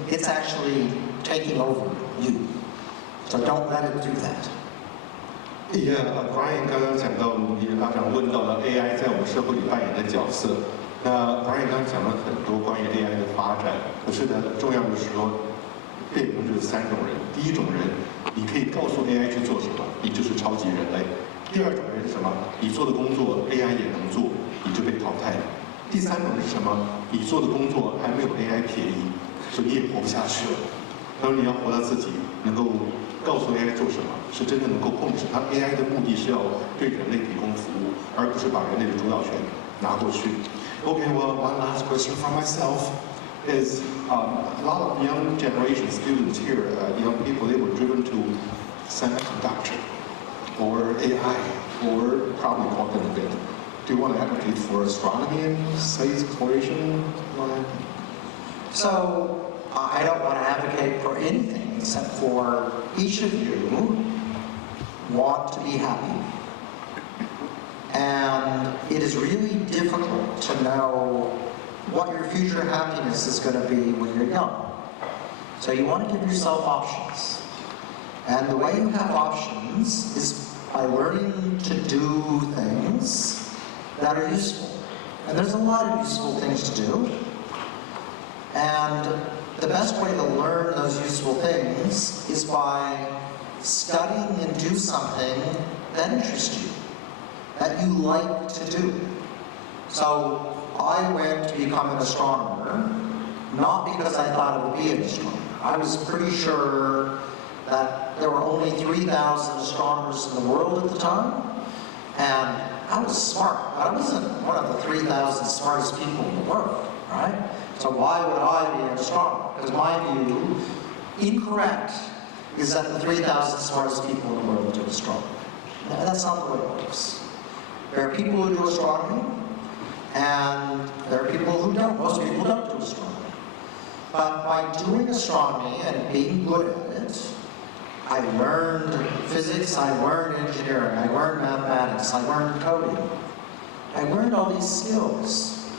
It's actually taking over you. So don't let it do that. Brian 刚刚讲到，你的家长问到了 AI 在我们社会里扮演的角色。那 Brian 刚刚讲了很多关于 AI 的发展，可是呢，重要的是说，变成就是三种人。第一种人，你可以告诉 AI 去做什么，你就是超级人类；第二种人是什么？你做的工作 AI 也能做，你就被淘汰了；第三种是什么？你做的工作还没有 AI 便宜，所以你也活不下去了。当然你要活到自己能够告诉 AI 做什么，是真正能够控制它。AI 的目的是要对人类提供服务，而不是把人类的主导权拿过去。Okay, well, one last question from myself is a lot of young generation students here, young people, they were driven to semiconductor or AI or probably quantum a bit. Do you want to advocate for astronomy and space exploration? So, I don't want to advocate for anything except for each of you want to be happy. And it is really difficult to know what your future happiness is going to be when you're young. So you want to give yourself options. And the way you have options is by learning to do things that are useful. And there's a lot of useful things to do. And the best way to learn those useful things is by studying and do something that interests you, that you like to do. So I went to become an astronomer, not because I thought I would be an astronomer. I was pretty sure that there were only 3,000 astronomers in the world at the time, and I was smart, but I wasn't one of the 3,000 smartest people in the world, right? So why would I be an astronomer? Because my view, incorrect, is that the 3,000 smartest people in the world do astronomy. No, that's not the way it works. There are people who do astronomy, and there are people who don't. Most people don't do astronomy. But by doing astronomy and being good at it, I learned physics, I learned engineering, I learned mathematics, I learned coding. I learned all these skills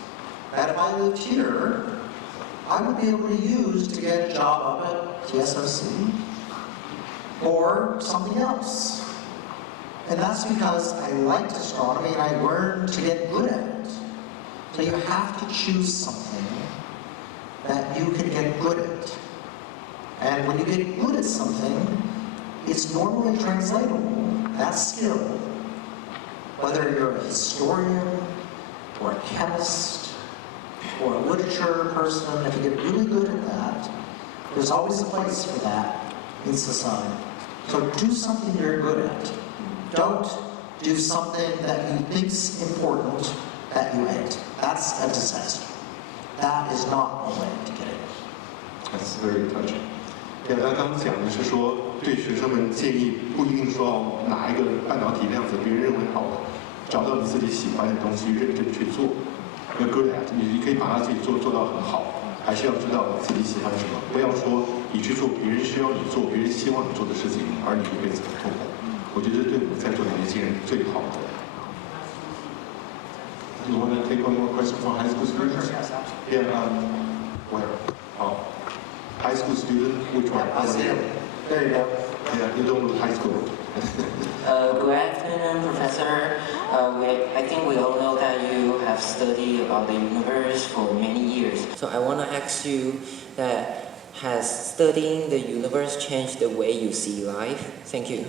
that if I lived here, I would be able to use to get a job up at TSOC or something else. And that's because I liked astronomy and I learned to get good at it. So you have to choose something that you can get good at. And when you get good at something, it's normally translatable, that skill, whether you're a historian or a chemist or a literature person. If you get really good at that, there's always a place for that in society. So do something you're good at. Don't do something that you think's important that you hate. That's a disaster. That is not a way to get it. That's very touching. 他刚刚讲的是说，对学生们建议不一定说要哪一个半导体量子别人认为好的，找到你自己喜欢的东西，认真去做。要 good at， 你可以把它自己做到很好，还是要知道自己喜欢什么。不要说你去做别人需要你做、别人希望你做的事情，而你一辈子很痛苦。我觉得对我们在座的年轻人最好的。You want to take one more question from high school students? Yeah, where? Oh. High school student, which one? I see him. There you go. Yeah, you don't look high school. Good afternoon, Professor. I think we all know that you have studied about the universe for many years. So I want to ask you that has studying the universe changed the way you see life? Thank you.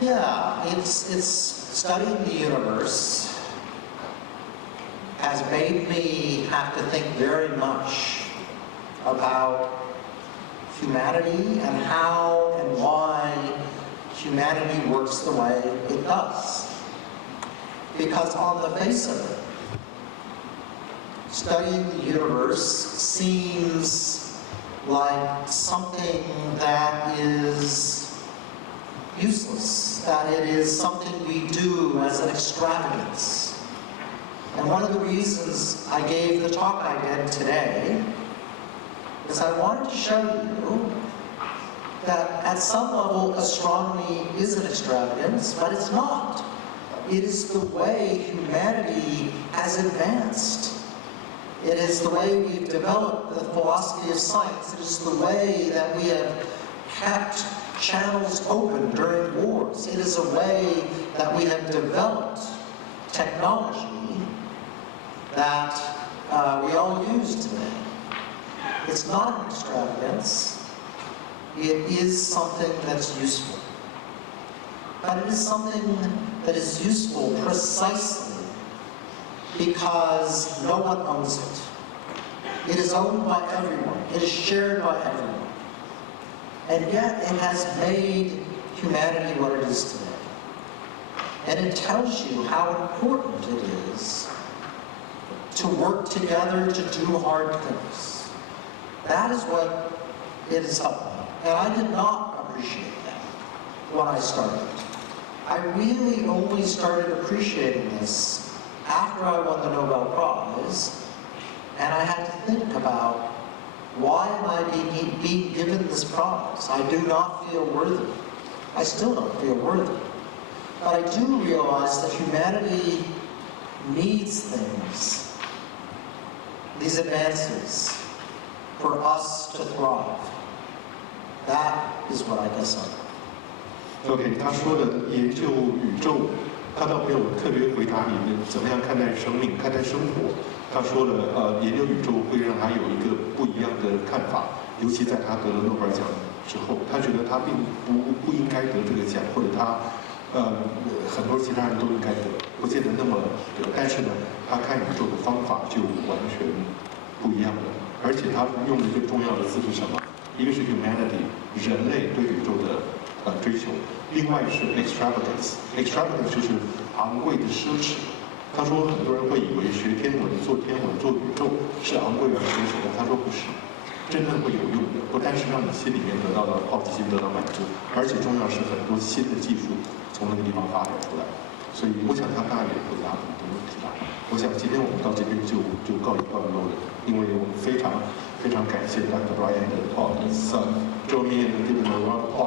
Yeah, it's studying the universe has made me have to think very much about humanity and how and why humanity works the way it does. Because on the face of it, studying the universe seems like something that is useless, that it is something we do as an extravagance. And one of the reasons I gave the talk I did today is I wanted to show you that at some level astronomy is an extravagance, but it's not. It is the way humanity has advanced. It is the way we've developed the philosophy of science. It is the way that we have kept channels open during wars. It is a way that we have developed technology that we all use today. It's not an extravagance. It is something that's useful. But it is something that is useful precisely because no one owns it. It is owned by everyone. It is shared by everyone. And yet it has made humanity what it is today. And it tells you how important it is to work together to do hard things. That is what it is about. And I did not appreciate that when I started. I really only started appreciating this after I won the Nobel Prize, and I had to think about, why am I being given this prize? I do not feel worthy. I still don't feel worthy. But I do realize that humanity needs things, these advances, for us to thrive. That is what I guess I'm. OK， 他说的研究宇宙，他倒没有特别回答你们怎么样看待生命、看待生活。他说了，研究宇宙会让他有一个不一样的看法，尤其在他得了诺贝尔奖之后，他觉得他并不应该得这个奖，或者他很多其他人都应该得，不见得那么得。但是呢，他看宇宙的方法就完全不一样了。而且他用的一个重要的字是什么？一个是 humanity， 人类对宇宙的追求；另外是 extravagance，extravagance 就是昂贵的奢侈。他说很多人会以为学天文、做天文、做宇宙是昂贵而奢侈的，他说不是，真正会有用的，不但是让你心里面得到了好奇心得到满足，而且重要是很多新的技术从那个地方发展出来。所以我想他大概也回答很多问题吧。我想今天我们到这边就告一段落了，因为我们非常感谢 Dr. Brain 的 talk. Join me in giving a round of applause.